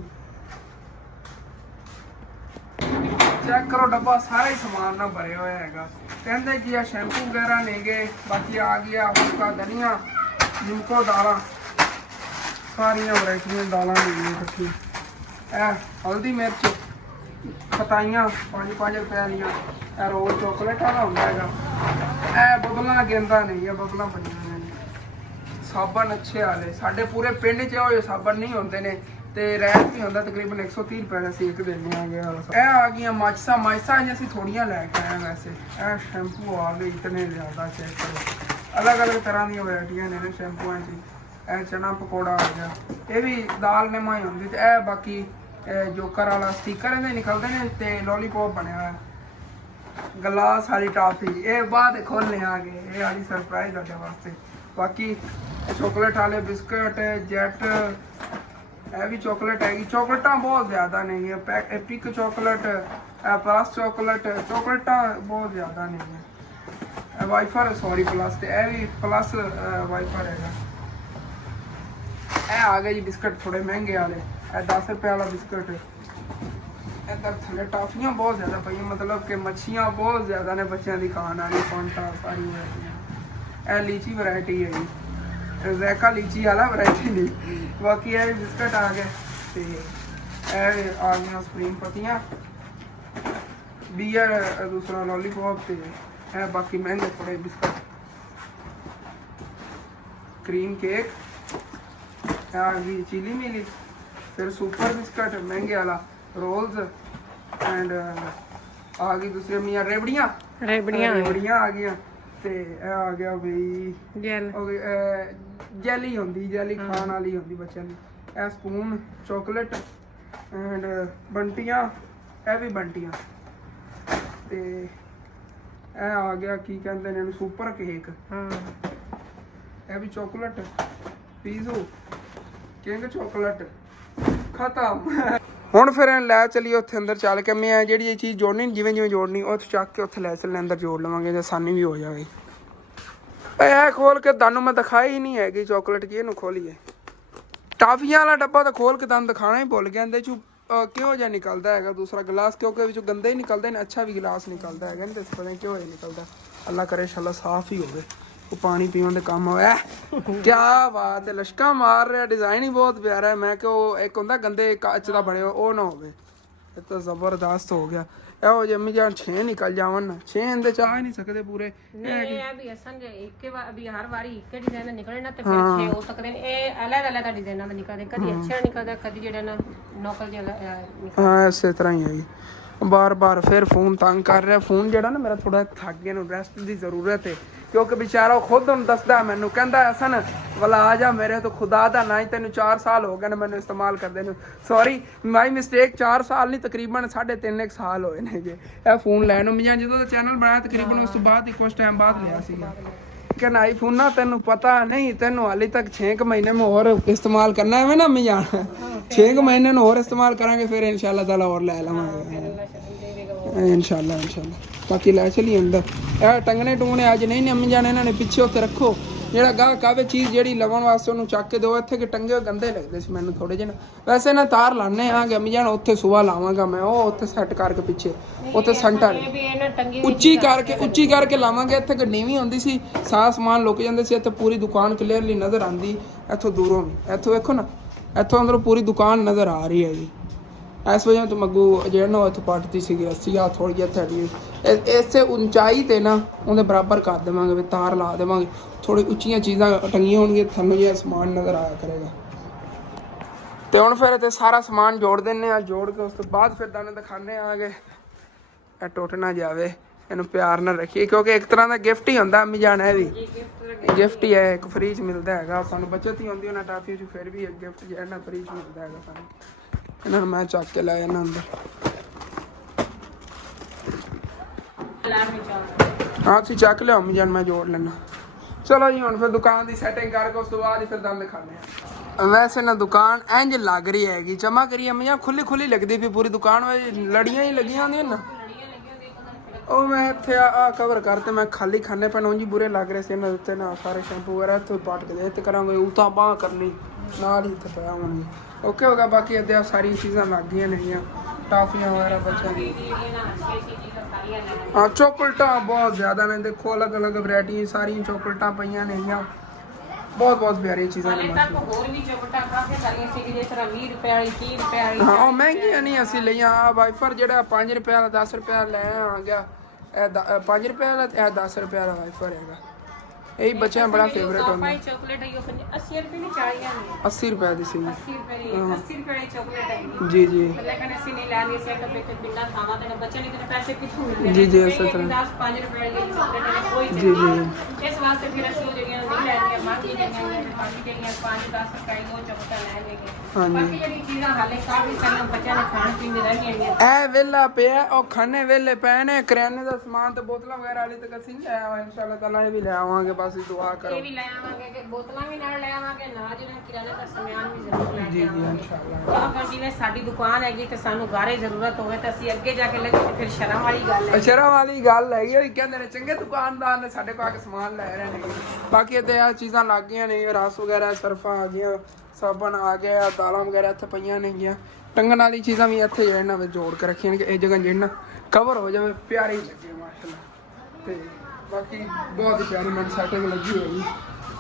ਚੈੱਕ ਕਰੋ ਡੱਬਾ ਸਾਰਾ ਹੀ ਸਮਾਨ ਨਾਲ ਭਰਿਆ ਹੋਇਆ ਹੈਗਾ। ਕਹਿੰਦੇ ਕਿ ਆ ਸ਼ੈਂਪੂ ਵਗੈਰਾ ਨੇਗੇ। ਬਾਕੀ ਆ ਗਿਆ ਹੁੱਕਾ ਧਨੀਆ ਨਿੰਕੋ ਦਾਲਾਂ ਸਾਰੀਆਂ ਵੈਰਾਈਟੀਆਂ ਦਾਲਾਂ ਨੇਗੀਆਂ ਇਕੱਠੀ। ਇਹ ਹਲਦੀ ਮਿਰਚ ਖਤਾਈਆਂ 5 ਰੁਪਏ ਦੀਆਂ। ਇਹ ਰੋਲ ਚੋਕਲੇਟ ਵਾਲਾ ਹੁੰਦਾ ਹੈਗਾ। ਇਹ ਬਬਲਾਂ ਗੇਂਦਾ ਨਹੀਂ, ਇਹ ਬਬਲਾਂ ਬਣੀਆਂ ਨੇ। ਸਾਬਣ ਅੱਛੇ ਵਾਲੇ ਸਾਡੇ ਪੂਰੇ ਪਿੰਡ 'ਚ ਹੋਏ ਸਾਬਣ ਨਹੀਂ ਹੁੰਦੇ ਨੇ ਤੇ ਰੈਟ ਵੀ ਹੁੰਦਾ ਤਕਰੀਬਨ 130 ਰੁਪਏ ਦਾ ਸੀ ਇੱਕ ਦਿੰਦੇ ਆਗੇ। ਇਹ ਆ ਗਈਆਂ ਮਾਚਸਾਂ ਅੱਜ ਅਸੀਂ ਥੋੜੀਆਂ ਲੈ ਕੇ ਆਏ ਵੈਸੇ। ਇਹ ਸ਼ੈਂਪੂ ਆ ਗਏ ਇਤਨੇ ਜ਼ਿਆਦਾ, ਚੈੱਕ ਕਰੋ ਅਲੱਗ ਤਰ੍ਹਾਂ ਦੀਆਂ ਵੈਰਾਈਟੀਆਂ ਨੇ ਸ਼ੈਂਪੂਆਂ 'ਚ। ਇਹ ਚਨਾ ਪਕੌੜਾ ਆ ਗਿਆ, ਇਹ ਵੀ ਦਾਲ ਨਿਮਾਈ ਹੁੰਦੀ। ਤੇ ਇਹ ਬਾਕੀ ਜੋਕਰ ਵਾਲਾ ਸਟੀਕਰ ਇਹਦੇ ਨਿਕਲਦੇ ਨੇ ਤੇ ਲੋਲੀਪੌਪ ਬਣਿਆ ਹੋਇਆ ਗਲਾਸ ਵਾਲੀ ਟਾਫੀ। ਇਹ ਬਾਅਦ ਖੋਲ੍ਹਣੇ ਆ ਗਏ, ਇਹ ਵਾਲੀ ਸਰਪ੍ਰਾਈਜ਼ ਤੁਹਾਡੇ ਵਾਸਤੇ। ਬਾਕੀ ਚੋਕਲੇਟ ਵਾਲੇ ਬਿਸਕਟ ਜੈਟ, ਇਹ ਵੀ ਚੋਕਲੇਟ ਹੈਗੀ। ਚੋਕਲੇਟਾਂ ਬਹੁਤ ਜ਼ਿਆਦਾ ਨਹੀਂ ਹੈ। ਪਿਕ ਚੋਕਲੇਟ, ਪਲਸ ਚੋਕਲੇਟਾਂ ਬਹੁਤ ਜ਼ਿਆਦਾ ਨਹੀਂ ਹੈ। ਇਹ ਵਾਈਫਰ ਸੌਰੀ ਪਲਸ, ਤੇ ਇਹ ਵੀ ਪਲਸ ਵਾਈਫਰ ਹੈਗਾ। ਇਹ ਆ ਗਏ ਜੀ ਬਿਸਕਟ ਥੋੜੇ ਮਹਿੰਗੇ ਵਾਲੇ। ਇਹ 10 ਰੁਪਏ ਵਾਲਾ ਬਿਸਕਟ। ਇੱਧਰ ਥੱਲੇ ਟਾਫੀਆਂ ਬਹੁਤ ਜ਼ਿਆਦਾ ਪਈਆਂ, ਮਤਲਬ ਕਿ ਮੱਛੀਆਂ ਬਹੁਤ ਜ਼ਿਆਦਾ ਨੇ ਬੱਚਿਆਂ ਦੀ ਖਾਣ ਵਾਲੀ। ਫਾਂਟਾ ਸਾਰੀ ਵੈਰਾਈਟੀਆਂ। ਇਹ ਲੀਚੀ ਵੈਰਾਈਟੀ ਹੈ ਜੀ, ਜ਼ੈਕਾ ਲੀਚੀ ਵਾਲਾ ਵੈਰਾਈਟੀ ਨਹੀਂ। ਬਾਕੀ ਇਹ ਬਿਸਕਟ ਆ ਗਏ ਤੇ ਇਹ ਆ ਗਈਆਂ ਸਪਰਿੰਗ ਪਤੀਆਂ, ਬੀਅਰ ਦੂਸਰਾ ਲੋਲੀਪੌਪ ਤੇ ਇਹ ਬਾਕੀ ਮਹਿੰਗੇ ਥੋੜੇ ਬਿਸਕਟ। ਕਰੀਮ ਕੇਕ ਆ ਗਈ, ਚੀਲੀ ਮਿਲੀ, ਫਿਰ ਸੁਪਰ ਬਿਸਕਟ ਮਹਿੰਗੇ ਵਾਲਾ, रोल्स एंड आ गई दूसरी मियाँ रेवड़ियाँ आ गई। ते आ गया बई जेल हो गई जैली होंदी, जैली खाण वाली होंदी बच्चों दी। ए स्पून चॉकलेट एंड बंटियाँ, ए भी बंटियाँ। ते ए आ गया की कहते हैं सुपर केक। ए भी चॉकलेट पीजू किंग चॉकलेट खत्म। ਹੁਣ ਫਿਰ ਲੈ ਚਲੀਏ ਉੱਥੇ ਅੰਦਰ ਚੱਲ ਕੇ। ਮੈਂ ਜਿਹੜੀ ਇਹ ਚੀਜ਼ ਜੋੜਨੀ ਜਿਵੇਂ ਜੋੜਨੀ ਉਹ ਚੱਕ ਕੇ ਉੱਥੇ ਲੈ ਚੱਲਣੇ ਅੰਦਰ ਜੋੜ ਲਵਾਂਗੇ ਜਾਂ ਆਸਾਨੀ ਵੀ ਹੋ ਜਾਵੇ। ਇਹ ਖੋਲ ਕੇ ਤੁਹਾਨੂੰ ਮੈਂ ਦਿਖਾਈ ਹੀ ਨਹੀਂ ਹੈਗੀ ਚੋਕਲੇਟ ਕੀ। ਇਹਨੂੰ ਖੋਲੀਏ, ਟਾਫੀਆਂ ਵਾਲਾ ਡੱਬਾ ਤਾਂ ਖੋਲ ਕੇ ਤੁਹਾਨੂੰ ਦਿਖਾਣਾ ਹੀ ਭੁੱਲ ਗਿਆ। ਇਹਦੇ ਚੋਂ ਕਿਹੋ ਜਿਹਾ ਨਿਕਲਦਾ ਹੈਗਾ ਦੂਸਰਾ ਗਲਾਸ, ਕਿਉਂਕਿ ਵਿੱਚੋਂ ਗੰਦੇ ਹੀ ਨਿਕਲਦੇ ਨੇ, ਅੱਛਾ ਵੀ ਗਲਾਸ ਨਿਕਲਦਾ ਹੈਗਾ। ਨਹੀਂ ਪਤਾ ਨਹੀਂ ਕਿਹੋ ਜਿਹਾ ਨਿਕਲਦਾ। ਅੱਲਾ ਕਰੇ ਇੰਸ਼ਾਅੱਲਾ ਸਾਫ਼ ਹੀ ਹੋਵੇ, ਉਹ ਪਾਣੀ ਪੀਣ ਦੇ ਕੰਮ ਹੋਇਆ। ਕਿਆ ਬਾਤ ਹੈ, ਲਸ਼ਕਾ ਮਾਰ ਰਿਹਾ। ਡਿਜ਼ਾਈਨ ਹੀ ਬਹੁਤ ਪਿਆਰਾ ਹੈ। ਮੈਂ ਕਿ ਉਹ ਇੱਕ ਹੁੰਦਾ ਗੰਦੇ ਕੱਚ ਦਾ ਬਣਿਆ ਉਹ ਨਾ ਹੋਵੇ। ਇਹ ਤਾਂ ਜ਼ਬਰਦਸਤ ਹੋ ਗਿਆ। ਇਹੋ ਜਿਹੇ ਜਾਨ 6 ਨਿਕਲ ਜਾਵਣ, 6 ਇਹਦੇ ਚਾਹ ਹੀ ਨਹੀਂ ਸਕਦੇ ਪੂਰੇ। ਇਹ ਵੀ ਅਸਲ ਜੇ ਇੱਕ ਵਾਰ ਵੀ ਹਰ ਵਾਰੀ ਇੱਕ ਡਿਜ਼ਾਈਨ ਨਿਕਲੇ ਨਾ ਤੇ ਫਿਰ 6 ਹੋ ਸਕਦੇ ਨੇ। ਇਹ ਅਲੱਗ ਡਿਜ਼ਾਈਨਾਂ ਦਾ ਨਿਕਲਦੇ, ਕਦੀ ਅੱਛਾ ਨਿਕਲਦਾ, ਕਦੀ ਜਿਹੜਾ ਨਾ ਨੋਕਲ ਜਿਹਾ ਹਾਂ ਇਸੇ ਤਰ੍ਹਾਂ ਹੀ ਹੈ ਜੀ। ਬਾਰ ਫਿਰ ਫੋਨ ਤੰਗ ਕਰ ਰਿਹਾ। ਫੋਨ ਜਿਹੜਾ ਨਾ ਮੇਰਾ ਥੋੜਾ ਥੱਕ ਗਿਆ, ਨੂੰ ਰੈਸਟ ਦੀ ਜ਼ਰੂਰਤ ਹੈ। ਕਿਉਂਕਿ ਵਿਚਾਰਾ ਖੁਦ ਹੁਣ ਦੱਸਦਾ ਮੈਨੂੰ, ਕਹਿੰਦਾ ਹਸਨ ਵਾਲਾ ਆ ਜਾ ਮੇਰੇ ਤੋਂ ਖੁਦਾ ਦਾ ਨਾ ਹੀ, ਤੈਨੂੰ 4 ਸਾਲ ਹੋ ਗਏ ਨੇ ਮੈਨੂੰ ਇਸਤੇਮਾਲ ਕਰਦੇ ਨੂੰ। ਸੌਰੀ ਮਾਈ ਮਿਸਟੇਕ, 4 ਸਾਲ ਨਹੀਂ ਤਕਰੀਬਨ 3.5 ਸਾਲ ਹੋਏ ਨੇ ਜੇ ਇਹ ਫੋਨ ਲੈਣ ਨੂੰ। ਮੈਂ ਜਦੋਂ ਦਾ ਚੈਨਲ ਬਣਾਇਆ ਤਕਰੀਬਨ ਉਸ ਤੋਂ ਬਾਅਦ ਹੀ ਕੁਝ ਟਾਈਮ ਬਾਅਦ ਲਿਆ ਸੀਗਾ। ਕਹਿੰਦਾ ਆਈਫੋਨ ਨਾ ਤੈਨੂੰ ਪਤਾ ਨਹੀਂ, ਤੈਨੂੰ ਹਾਲੇ ਤੱਕ 6 ਮਹੀਨੇ ਮੈਂ ਹੋਰ ਇਸਤੇਮਾਲ ਕਰਨਾ ਹੈ ਨਾ। ਮੈਂ ਜਾਣਾ 6 ਮਹੀਨੇ ਨੂੰ ਹੋਰ ਇਸਤੇਮਾਲ ਕਰਾਂਗੇ, ਫਿਰ ਇਨਸ਼ਾਅੱਲਾ ਤਾਲਾ ਹੋਰ ਲੈ ਲਵਾਂਗੇ ਇਨਸ਼ਾਅੱਲਾ। ਬਾਕੀ ਲੈ ਚਲੀ ਅੰਦਰ। ਇਹ ਟੰਗਣੇ ਟੂngਣੇ ਅੱਜ ਨਹੀਂ ਅੰਮੀ ਜਾਣ, ਇਹਨਾਂ ਨੇ ਪਿੱਛੇ ਉੱਤੇ ਰੱਖੋ। ਜਿਹੜਾ ਗਾਹ ਕਾਵੇ ਚੀਜ਼ ਜਿਹੜੀ ਲਵਣ ਵਾਸਤੇ ਉਹਨੂੰ ਚੱਕ ਕੇ ਦਿਓ। ਇੱਥੇ ਕਿ ਟੰਗੇ ਹੋਏ ਗੰਦੇ ਲੱਗਦੇ ਸੀ ਮੈਨੂੰ ਥੋੜੇ ਜਿਹੇ। ਵੈਸੇ ਨਾ ਤਾਰ ਲਾਣੇ ਆ ਅੰਮੀ ਜਾਣ, ਉੱਥੇ ਸੁਬਾ ਲਾਵਾਂਗਾ ਮੈਂ, ਉਹ ਉੱਥੇ ਸੈੱਟ ਕਰਕੇ ਪਿੱਛੇ ਉੱਥੇ ਸੰਟਾ ਉੱਚੀ ਕਰਕੇ ਲਾਵਾਂਗੇ। ਇੱਥੇ ਕਿ ਨੀਵੀਂ ਹੁੰਦੀ ਸੀ, ਸਾਰਾ ਸਮਾਨ ਲੁਕ ਜਾਂਦੇ ਸੀ। ਇੱਥੇ ਪੂਰੀ ਦੁਕਾਨ ਕਲੀਅਰਲੀ ਨਜ਼ਰ ਆਉਂਦੀ, ਇੱਥੋਂ ਦੂਰੋਂ ਵੀ। ਇੱਥੋਂ ਵੇਖੋ ਨਾ, ਇੱਥੋਂ ਅੰਦਰੋਂ ਪੂਰੀ ਦੁਕਾਨ ਨਜ਼ਰ ਆ ਰਹੀ ਹੈ ਜੀ। ਇਸ ਵਜ੍ਹਾ ਤੋਂ ਮੱਗੂ ਜਿਹੜਾ ਨਾ ਉੱਥੇ ਪੱਟਦੀ ਸੀਗੀ ਅਸੀਂ ਆ ਥੋੜ੍ਹੀ ਜਿਹੀ ਥੜੀ ਇਸੇ ਉਚਾਈ 'ਤੇ ਨਾ ਉਹਦੇ ਬਰਾਬਰ ਕਰ ਦੇਵਾਂਗੇ ਵੀ ਤਾਰ ਲਾ ਦੇਵਾਂਗੇ। ਥੋੜ੍ਹੀ ਉੱਚੀਆਂ ਚੀਜ਼ਾਂ ਟੰਗੀਆਂ ਹੋਣਗੀਆਂ, ਤੁਹਾਨੂੰ ਜਿਹਾ ਸਮਾਨ ਨਜ਼ਰ ਆਇਆ ਕਰੇਗਾ। ਤੇ ਹੁਣ ਫਿਰ ਤੇ ਸਾਰਾ ਸਮਾਨ ਜੋੜ ਦਿੰਦੇ ਆ। ਜੋੜ ਕੇ ਉਸ ਤੋਂ ਬਾਅਦ ਫਿਰ ਤੁਹਾਨੂੰ ਦਿਖਾਉਂਦੇ ਆਗੇ। ਇਹ ਟੁੱਟ ਨਾ ਜਾਵੇ, ਇਹਨੂੰ ਪਿਆਰ ਨਾਲ ਰੱਖੀਏ ਕਿਉਂਕਿ ਇੱਕ ਤਰ੍ਹਾਂ ਦਾ ਗਿਫਟ ਹੀ ਹੁੰਦਾ ਅੰਮੀ ਜਾਨ। ਇਹ ਵੀ ਗਿਫਟ ਹੀ ਹੈ, ਇੱਕ ਫ੍ਰੀ 'ਚ ਮਿਲਦਾ ਹੈਗਾ ਸਾਨੂੰ। ਬੱਚਤ ਹੀ ਹੁੰਦੀ ਉਹਨਾਂ ਟਾਫੀ 'ਚ, ਫਿਰ ਵੀ ਇੱਕ ਗਿਫਟ ਜਿਹੜਾ ਨਾ ਫ੍ਰੀ 'ਚ ਮਿਲਦਾ ਹੈਗਾ ਸਾਨੂੰ। ਇਹਨਾਂ ਨੂੰ ਮੈਂ ਚੱਕ ਕੇ ਲੈ ਜਾਣਾ ਅੰਦਰ। ਹਾਂ ਤੁਸੀਂ ਚੱਕ ਲਿਓ ਅੰਮੀ ਜਾਨ, ਮੈਂ ਜੋੜ ਲੈਣਾ। ਚਲੋ ਜੀ ਹੁਣ ਫਿਰ ਦੁਕਾਨ ਦੀ ਸੈਟਿੰਗ ਕਰਕੇ ਉਸ ਤੋਂ ਬਾਅਦ ਹੀ ਫਿਰ ਤੁਹਾਨੂੰ ਦਿਖਾਉਂਦੇ ਹਾਂ। ਵੈਸੇ ਨਾ ਦੁਕਾਨ ਇੰਝ ਲੱਗ ਰਹੀ ਹੈਗੀ ਚਮਕ ਰਹੀ ਅੰਮੀ ਜਾਨ, ਖੁੱਲੀ ਲੱਗਦੀ ਪਈ ਪੂਰੀ ਦੁਕਾਨ ਵਿੱਚ। ਲੜੀਆਂ ਹੀ ਲੱਗੀਆਂ ਹੁੰਦੀਆਂ ਨਾ, ਉਹ ਮੈਂ ਇੱਥੇ ਆ ਕਵਰ ਕਰਤੇ। ਮੈਂ ਖਾਲੀ ਖਾਨੇ ਪੈਣ ਉਂਝ ਬੁਰੇ ਲੱਗ ਰਹੇ ਸੀ ਇਹਨਾਂ ਦੇ ਉੱਤੇ ਨਾ। ਸਾਰੇ ਸ਼ੈਂਪੂ ਵਗੈਰਾ ਇੱਥੋਂ ਪੱਟ ਕੇ ਦੇ ਇੱਥੇ ਕਰਾਂਗੇ, ਉਤਾਂ ਬਾਂਹ ਕਰਨੀ ਨਾਲ ਹੀ ਇੱਥੇ ਪਿਆ ਹੋਣਗੇ। ਓਕੇ ਹੋਗਾ। ਬਾਕੀ ਇੱਦਾਂ ਸਾਰੀਆਂ ਚੀਜ਼ਾਂ ਲੱਗ ਗਈਆਂ ਨੇਗੀਆਂ, ਟਾਫੀਆਂ ਵਗੈਰਾ ਬੱਚਿਆਂ ਦੀ। ਹਾਂ ਚੋਕਲੇਟਾਂ ਬਹੁਤ ਜ਼ਿਆਦਾ ਨੇ, ਦੇਖੋ ਅਲੱਗ ਵੈਰਾਈਟੀ ਸਾਰੀਆਂ ਚੋਕਲੇਟਾਂ ਪਈਆਂ ਨੇਗੀਆਂ। ਬਹੁਤ ਬਹੁਤ ਪਿਆਰੀ ਚੀਜ਼ਾਂ ਹਾਲੇ ਨੇ ਤੱਕ ਹੋਰ ਵੀ ਚੌਕਟਾਂ ਕਾਫੀ ਸਾਰੀਆਂ ਸੀ ਜਿਸ ਤਰ੍ਹਾਂ 20 ਰੁਪਏ ਵਾਲੀ 30 ਰੁਪਏ ਵਾਲੀ ਹਾਂ ਉਹ ਮਹਿੰਗੀਆਂ ਨਹੀਂ ਅਸੀਂ ਲਈਆਂ ਆ ਵਾਈਫਰ ਜਿਹੜਾ 5 ਰੁਪਏ ਵਾਲਾ 10 ਰੁਪਏ ਵਾਲਾ ਲੈ ਆ ਗਿਆ ਇਹ 5 ਰੁਪਏ ਵਾਲਾ ਤੇ ਇਹ 10 ਰੁਪਏ ਵਾਲਾ ਵਾਈਫਰ ਹੈਗਾ ਇਹੀ ਬੱਚਿਆਂ ਬੜਾ ਫੇਵਰੇਟ ਹੁੰਦਾ ਚਾਕਲੇਟ ਹੈ ਉਹ 80 ਰੁਪਏ ਦੀ ਚਾਹੀਏ 80 ਰੁਪਏ ਦੀ ਸੀ 80 ਰੁਪਏ ਦੀ 80 ਰੁਪਏ ਦੀ ਚਾਕਲੇਟ ਹੈ ਜੀ ਜੀ ਲੇਕਿਨ ਅਸੀਂ ਨਹੀਂ ਲੈਣੀ ਸੀ ਕਿ ਪੇਟ ਪਿੰਨਾ ਖਾਵਾ ਤੇ ਬੱਚੇ ਨੇ ਕਿਤੇ ਪੈਸੇ ਕਿੱਥੋਂ ਮਿਲਦੇ ਜੀ ਜੀ ਇਸੇ ਤਰ੍ਹਾਂ 10-5 ਰੁਪਏ ਦੀ ਚਾਕਲੇਟ ਹੈ ਕੋਈ ਜੀ ਜੀ ਇਸ ਵਾਸਤੇ ਫਿਰ ਅਸੀਂ ਉਹ ਜਿਹੜੀਆਂ ਨਹੀਂ ਲੈਣੀਆਂ ਮੰਗੀ ਜਿਹੜੀਆਂ ਬਾਕੀ ਜਿਹੜੀਆਂ 5-10 ਰੁਪਏ ਉਹ ਚਾਕਲੇਟ ਲੈ ਲੈਣਗੇ ਬਾਕੀ ਜਿਹੜੀ ਚੀਜ਼ਾਂ ਹਾਲੇ ਕਾਫੀ ਸਾਰੀਆਂ ਬੱਚਿਆਂ ਨੇ ਖਾਣ ਪੀਣ ਦੀ ਰਹਿਣੀਆਂ ਇਹ ਵੇਲਾ ਪਿਆ ਉਹ ਖਾਣੇ ਵੇਲੇ ਪਏ ਨੇ ਕਰਿਆਨੇ ਦਾ ਸਮਾਨ ਤੇ ਬੋਤਲਾਂ ਵਗੈਰਾ ਵਾਲੀ ਤੱਕ ਅਸੀਂ ਨਹੀਂ ਆਇਆ ਇਨਸ਼ਾਅੱਲਾ ਤਾਲਾ ਇਹ ਵੀ ਲੈ ਆਵਾਂਗੇ ਬਸ ਦੁਆ ਕਰੋ ਇਹ ਵੀ ਲੈ ਆਵਾਂਗੇ ਕਿ ਬੋਤਲਾਂ ਵੀ ਨਾਲ ਲੈ ਆਵਾਂਗੇ ਨਾਲ ਜਿਹੜਾ ਕਿਰਾਣੇ ਦਾ ਸਮਾਨ ਵੀ ਜ਼ਰੂਰ ਲੈ ਜੀ ਜੀ ਇਨਸ਼ਾਅੱਲਾ ਕਿਉਂਕਿ ਜਿਵੇਂ ਸਾਡੀ ਦੁਕਾਨ ਹੈਗੀ ਤੇ ਸਾਨੂੰ ਗਾਰੇ ਜ਼ਰੂਰਤ ਹੋਵੇ ਤਾਂ ਅਸੀਂ ਅੱਗੇ ਜਾ ਕੇ ਲੱਗੇ ਤੇ ਫਿਰ ਸ਼ਰਮ ਵਾਲੀ ਗੱਲ ਹੈ ਸ਼ਰਮ ਵਾਲੀ ਗੱਲ ਹੈਗੀ ਉਹ ਕਹਿੰਦੇ ਨੇ ਚੰਗੇ ਦੁਕਾਨਦਾਰ ਨੇ ਸਾਡੇ ਕੋਲ ਆ ਕੇ ਸਮਾਨ ਲੈ ਰਹੇ ਨੇ ਬਾਕੀ ਤੇ ਆ ਚੀਜ਼ਾਂ ਲੱਗ ਗਈਆਂ ਨੇ ਰਸ ਵਗੈਰਾ ਸਰਫਾਂ ਆ ਗਈਆਂ ਸਾਬਣ ਆ ਗਿਆ ਦਾਲਾਂ ਵਗੈਰਾ ਇੱਥੇ ਪਈਆਂ ਨੇਗੀਆਂ ਟੰਗਣ ਵਾਲੀ ਚੀਜ਼ਾਂ ਵੀ ਇੱਥੇ ਜਿਹੜੇ ਨਾ ਜੋੜ ਕੇ ਰੱਖੀਆਂ ਨੇ ਕਿ ਇਹ ਜਗ੍ਹਾ ਜਿਹੜਾ ਕਵਰ ਹੋ ਜਾਵੇ ਪਿਆਰੀ ਲੱਗੇ ਮਾਸ਼ਾਅੱਲਾ ਤੇ ਬਾਕੀ ਬਹੁਤ ਹੀ ਪਿਆਰੀ ਮੈਨੂੰ ਸੈਟਿੰਗ ਲੱਗੀ ਹੋਈ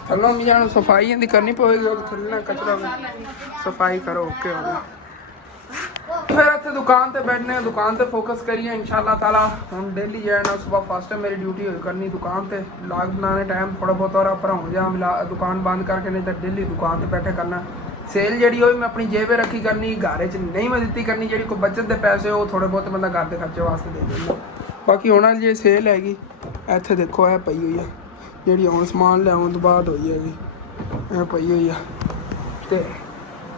ਥੱਲੋਂ ਵੀ ਜਾਣ ਸਫਾਈ ਇਹਦੀ ਕਰਨੀ ਪਵੇਗੀ ਉਹ ਥੱਲੇ ਨਾ ਕਚਰਾ ਸਫਾਈ ਕਰੋ ਓਕੇ ਹੋ ਗਿਆ ਫਿਰ ਇੱਥੇ ਦੁਕਾਨ ਤੇ ਬੈਠਨੇ ਦੁਕਾਨ ਤੇ ਫੋਕਸ ਕਰੀਏ ਇਨਸ਼ਾਅੱਲਾ ਤਾਲਾ ਹੁਣ ਡੇਲੀ ਜਾਣਾ ਸਵੇਰ ਫਸਟ ਮੇਰੀ ਡਿਊਟੀ ਹੋਈ ਕਰਨੀ ਦੁਕਾਨ ਤੇ ਲਾਗ ਬਣਾने ਟਾਈਮ ਥੋੜਾ ਬਹੁਤ और अपना हो जा दुकान बंद करके नहीं तो डेली दुकान ਤੇ बैठे करना सेल ਜਿਹੜੀ ਉਹ ਮੈਂ ਆਪਣੀ ਜੇਬ 'ਤੇ ਰੱਖੀ ਕਰਨੀ ਘਾਰੇ 'ਚ ਨਹੀਂ ਮੈਂ ਦਿੱਤੀ ਕਰਨੀ ਜਿਹੜੀ ਕੋਈ ਬਚਤ ਦੇ ਪੈਸੇ ਉਹ ਥੋੜੇ ਬਹੁਤ ਬੰਦਾ ਘਰ ਦੇ ਖਰਚੇ ਵਾਸਤੇ ਦੇ ਦਿੰਦਾ ਬਾਕੀ ਹੁਣ ਵਾਲੀ ਜੇ ਸੇਲ ਹੈਗੀ ਇੱਥੇ ਦੇਖੋ ਇਹ ਪਈ ਹੋਈ ਆ ਜਿਹੜੀ ਹੁਣ ਸਮਾਨ ਲਿਆਉਣ ਤੋਂ ਬਾਅਦ ਹੋਈ ਹੈਗੀ ਇਹ ਪਈ ਹੋਈ ਆ ਤੇ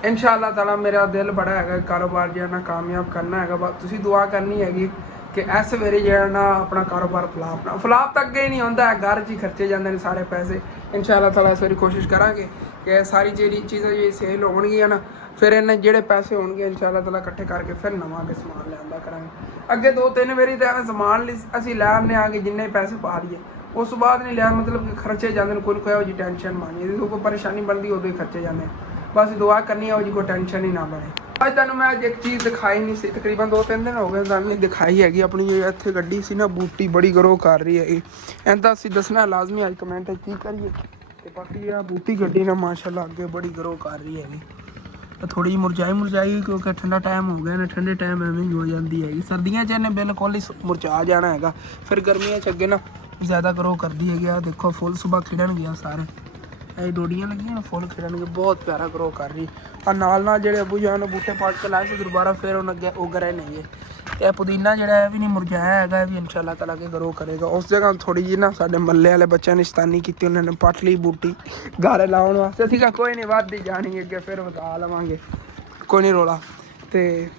ਇਨਸ਼ਾਅੱਲਾ ਤਾਲਾ ਮੇਰਾ ਦਿਲ ਬੜਾ ਹੈਗਾ ਕਾਰੋਬਾਰ ਜਿਹੜਾ ਨਾ ਕਾਮਯਾਬ ਕਰਨਾ ਹੈਗਾ ਬਸ ਤੁਸੀਂ ਦੁਆ ਕਰਨੀ ਹੈਗੀ ਕਿ ਇਸ ਵੇਲੇ ਜਿਹੜਾ ਨਾ ਆਪਣਾ ਕਾਰੋਬਾਰ ਫਲਾਪ ਤੱਕ ਅੱਗੇ ਨਹੀਂ ਹੁੰਦਾ ਘਰ 'ਚ ਹੀ ਖਰਚੇ ਜਾਂਦੇ ਨੇ ਸਾਰੇ ਪੈਸੇ ਇਨਸ਼ਾਅੱਲਾ ਤਾਲਾ ਇਸ ਵਾਰੀ ਕੋਸ਼ਿਸ਼ ਕਰਾਂਗੇ ਕਿ ਸਾਰੀ ਜਿਹੜੀ ਚੀਜ਼ਾਂ ਜੇ ਸੇਲ ਹੋਣਗੀਆਂ ਨਾ ਫਿਰ ਇਹਨਾਂ ਜਿਹੜੇ ਪੈਸੇ ਹੋਣਗੇ ਇਨਸ਼ਾਅੱਲਾ ਤਾਲਾ ਇਕੱਠੇ ਕਰਕੇ ਫਿਰ ਨਵਾਂ ਕੇ ਸਮਾਨ ਲਿਆਂਦਾ ਕਰਾਂਗੇ ਅੱਗੇ 2-3 ਵਾਰੀ ਤਾਂ ਐਵੇਂ ਸਮਾਨ ਅਸੀਂ ਲੈ ਆਉਂਦੇ ਆ ਕਿ ਜਿੰਨੇ ਪੈਸੇ ਪਾ ਲਈਏ ਉਸ ਤੋਂ ਬਾਅਦ ਨਹੀਂ ਲਿਆ ਮਤਲਬ ਕਿ ਖਰਚੇ ਜਾਂਦੇ ਨੇ ਕੋਈ ਇਹੋ ਜਿਹੀ ਟੈਨਸ਼ਨ ਮਾਨੀ ਜਦੋਂ ਕੋਈ ਪਰੇਸ਼ਾਨੀ ਬਣਦੀ ਉਦੋਂ ਹੀ ਖਰਚੇ ਜਾਂਦੇ ਬਸ ਦੁਆ ਕਰਨੀ ਹੈ ਜੀ ਕੋਈ ਟੈਨਸ਼ਨ ਹੀ ਨਾ ਬਣੇ ਅੱਜ ਤੁਹਾਨੂੰ ਮੈਂ ਅੱਜ ਇੱਕ ਚੀਜ਼ ਦਿਖਾਈ ਨਹੀਂ ਸੀ ਤਕਰੀਬਨ 2-3 ਦਿਨ ਹੋ ਗਏ ਤੁਹਾਨੂੰ ਦਿਖਾਈ ਹੈਗੀ ਆਪਣੀ ਇਹ ਇੱਥੇ ਗੱਡੀ ਸੀ ਨਾ ਬੂਟੀ ਬੜੀ ਗਰੋ ਕਰ ਰਹੀ ਹੈਗੀ ਐਂਦਾ ਅਸੀਂ ਦੱਸਣਾ ਲਾਜ਼ਮੀ ਅੱਜ ਕਮੈਂਟ 'ਚ ਕੀ ਕਰੀਏ ਤੇ ਬਾਕੀ ਇਹ ਬੂਟੀ ਗੱਡੀ ਨਾ ਮਾਸ਼ਾਅੱਲਾ ਅੱਗੇ ਬੜੀ ਗਰੋ ਕਰ ਰਹੀ ਹੈਗੀ ਥੋੜੀ ਜਿਹੀ ਮੁਰਝਾਈ ਕਿਉਂਕਿ ਠੰਡਾ ਟਾਈਮ ਹੋ ਗਿਆ ਨਾ ਠੰਡੇ ਟਾਈਮ ਐਵੇਂ ਹੀ ਹੋ ਜਾਂਦੀ ਹੈਗੀ ਸਰਦੀਆਂ 'ਚ ਇਹਨੇ ਬਿਲਕੁਲ ਹੀ ਮੁਰਝਾ ਜਾਣਾ ਹੈਗਾ ਫਿਰ ਗਰਮੀਆਂ 'ਚ ਅੱਗੇ ਨਾ ਜ਼ਿਆਦਾ ਗਰੋ ਕਰਦੀ ਹੈਗੀ ਆ ਦੇਖੋ ਫੁੱਲ ਸੁਬਾ ਖਿੜਨ ਗਿਆ ਸਾਰੇ ਇਹ ਡੋਡੀਆਂ ਲੱਗੀਆਂ ਫੁੱਲ ਖਿੜਨਗੇ ਬਹੁਤ ਪਿਆਰਾ ਗਰੋ ਕਰ ਰਹੀ ਆ ਨਾਲ ਜਿਹੜੇ ਅਬੂ ਜਾਨ ਬੂਟੇ ਪਾਟ ਕੇ ਲਾਏ ਸੀ ਦੁਬਾਰਾ ਫਿਰ ਉਹਨਾਂ ਅੱਗੇ ਉਗ ਰਹੇ ਨੇ ਇਹ ਪੁਦੀਨਾ ਜਿਹੜਾ ਇਹ ਵੀ ਨਹੀਂ ਮੁਰਝਾਇਆ ਹੈਗਾ ਇਹ ਵੀ ਇਨਸ਼ਾਅੱਲਾ ਤਾਲਾ ਕੇ ਗਰੋ ਕਰੇਗਾ ਉਸ ਜਗ੍ਹਾ ਥੋੜੀ ਜਿਹੀ ਨਾ ਸਾਡੇ ਮੱਲੇ ਵਾਲੇ ਬੱਚਿਆਂ ਨੇ ਸ਼ੈਤਾਨੀ ਕੀਤੀ ਉਹਨਾਂ ਨੇ ਪੱਟ ਲਈ ਬੂਟੀ ਗਾਰੇ ਲਾਉਣ ਵਾਸਤੇ ਅਸੀਂ ਕਿਹਾ ਕੋਈ ਨਹੀਂ ਵੱਧਦੀ ਜਾਣੀ ਅੱਗੇ ਫਿਰ ਵਧਾ ਲਵਾਂਗੇ ਕੋਈ ਨਹੀਂ ਰੋਲਾ ਤੇ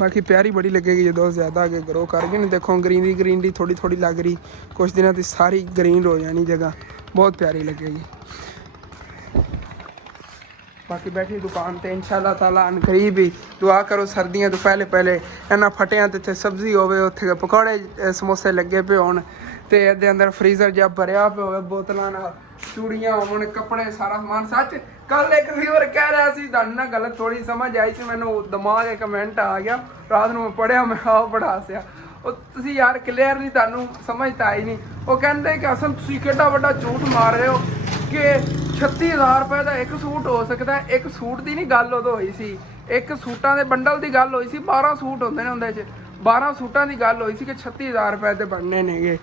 ਬਾਕੀ ਪਿਆਰੀ ਬੜੀ ਲੱਗੇਗੀ ਜਦੋਂ ਜ਼ਿਆਦਾ ਅੱਗੇ ਗਰੋ ਕਰ ਗਈ ਨਹੀਂ ਦੇਖੋ ਗਰੀਨ ਦੀ ਥੋੜੀ ਲੱਗ ਰਹੀ ਕੁਛ ਦਿਨਾਂ ਦੀ ਸਾਰੀ ਗਰੀਨ ਹੋ ਜਾਣੀ ਜਗ੍ਹਾ ਬਹੁਤ ਪਿਆਰੀ ਲੱਗੇਗੀ बाकी बैठी दुकान ते इंशाअल्लाह ताला अन करीब ही दुआ करो सर्दियां तो पहले इन्ना फटियां ते सब्जी होवे उत्थे पकौड़े समोसे लगे पे होण ते इहदे अंदर फ्रीजर जिहा भरिया पे होवे बोतलां नाल चूड़ियां होण कपड़े सारा समान सच कल एक व्यूअर कह रहा सी तुहानू ना गलत थोड़ी समझ आई सी मैनू दिमाग एक कमेंट आ गया रात नूं मैं पढ़िया मैं आप पढ़ा सिया ਉਹ ਤੁਸੀਂ ਯਾਰ ਕਲੀਅਰਲੀ ਤੁਹਾਨੂੰ ਸਮਝ ਤਾਂ ਆਈ ਨਹੀਂ ਉਹ ਕਹਿੰਦੇ ਕਿ ਅਸਲ ਤੁਸੀਂ ਕਿੱਡਾ ਵੱਡਾ ਝੂਠ ਮਾਰ ਰਹੇ ਹੋ ਕਿ 36000 ਰੁਪਏ ਦਾ ਇੱਕ ਸੂਟ ਹੋ ਸਕਦਾ ਇੱਕ ਸੂਟ ਦੀ ਨਹੀਂ ਗੱਲ ਉਦੋਂ ਹੋਈ ਸੀ ਇੱਕ ਸੂਟਾਂ ਦੇ ਬੰਡਲ ਦੀ ਗੱਲ ਹੋਈ ਸੀ 12 ਸੂਟ ਹੁੰਦੇ ਨੇ ਉਹਦੇ 'ਚ 12 ਸੂਟਾਂ ਦੀ ਗੱਲ ਹੋਈ ਸੀ ਕਿ 36000 ਰੁਪਏ ਦੇ ਬਣਨੇ ਨੇਗੇ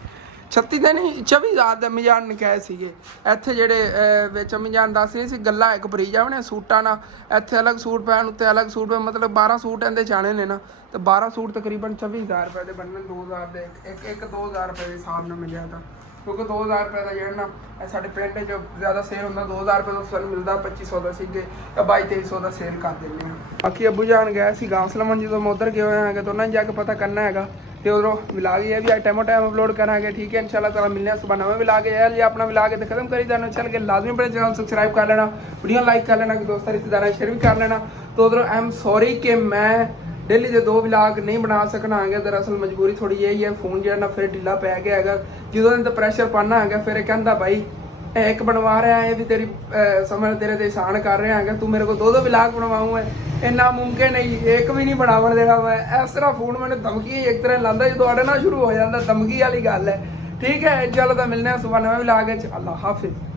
36 ਦੇ ਨਹੀਂ 24000 ਦੇ ਅਮੀਜ਼ਾਨ ਨੇ ਕਹੇ ਸੀਗੇ ਇੱਥੇ ਜਿਹੜੇ ਵਿੱਚ ਅਮੀਜ਼ਾਨ ਦੱਸ ਰਹੀ ਸੀ ਗੱਲਾਂ ਇੱਕ ਬਰੀਜਾ ਬਣੇ ਸੂਟਾਂ ਨਾਲ ਇੱਥੇ ਅਲੱਗ ਸੂਟ ਪੈਣ ਉੱਤੇ ਅਲੱਗ ਸੂਟ ਪੈ ਮਤਲਬ 12 ਸੂਟ ਇਹਦੇ ਜਾਣੇ ਨੇ ਨਾ ਤੇ 12 ਸੂਟ ਤਕਰੀਬਨ 24000 ਰੁਪਏ ਦੇ ਬਣਨੇ 2000 ਦੇ ਇੱਕ 2000 ਰੁਪਏ ਦੇ ਹਿਸਾਬ ਨਾਲ ਮਿਲਿਆ ਤਾਂ ਕਿਉਂਕਿ 2000 ਰੁਪਏ ਦਾ ਜਿਹੜਾ ਨਾ ਸਾਡੇ ਪਿੰਡ 'ਚ ਜ਼ਿਆਦਾ ਸੇਲ ਹੁੰਦਾ 2000 ਰੁਪਏ ਦਾ ਸਾਨੂੰ ਮਿਲਦਾ 2500 ਦਾ ਸੀਗੇ ਤਾਂ 2200-2300 ਦਾ ਸੇਲ ਕਰ ਦਿੰਦੇ ਹਾਂ ਬਾਕੀ ਅੱਬੂ ਜਾਨ ਗਏ ਸੀ ਗਾਸਲਮਨ ਜਦੋਂ ਮੈਂ ਉੱਧਰ ਗਏ ਹੋਏ ਹੈਗੇ ਤਾਂ ਉਹਨਾਂ ਨੂੰ ਜਾ ਕੇ ਪਤਾ ਕਰਨਾ ਹੈਗਾ ਤੇ ਉਧਰੋਂ ਵਿਲਾਗ ਇਹ ਵੀ ਟਾਈਮ ਅਪਲੋਡ ਕਰਾਂਗੇ ਠੀਕ ਹੈ ਇਨਸ਼ਾਅੱਲਾ ਤਾਲਾ ਮਿਲਨੇ ਸੁਬਹ ਨਵੇਂ ਵਿਲਾਗ ਹੈ ਜੀ ਆਪਣਾ ਵਿਲਾਗ ਤੇ ਖਤਮ ਕਰੀ ਜਾਣਾ ਚੱਲ ਕੇ ਲਾਜ਼ਮੀ ਆਪਣੇ ਚੈਨਲ ਸਬਸਕ੍ਰਾइब ਕਰ ਲੈਣਾ ਵੀਡੀਓ ਲਾਈਕ ਕਰ ਲੈਣਾ ਕਿ ਦੋਸਤਾਂ ਰਿਸ਼ਤੇਦਾਰਾਂ ਸ਼ੇਅਰ ਵੀ ਕਰ ਲੈਣਾ तो उधर आई एम सॉरी कि मैं डेली के 2 विलाग नहीं बना सकना है दरअसल मजबूरी थोड़ी यही है फोन जो है ना फिर ढीला पै गया है जो तो प्रैशर पाना है फिर कहता भाई एक बनवा रहा है भी तेरी समझ तेरे ते एहसान कर रहा है तू मेरे को 2 विलाग बनवाऊँ है इन्ना मुमकिन नहीं एक भी नहीं बनावन देगा मैं इस तरह फोन मैंने धमकी एक तरह लाता जो ना शुरू हो जाता धमकी वाली गल है ठीक है चलो तो मिलने सुबह नवे विलाग अल्लाह हाफिज।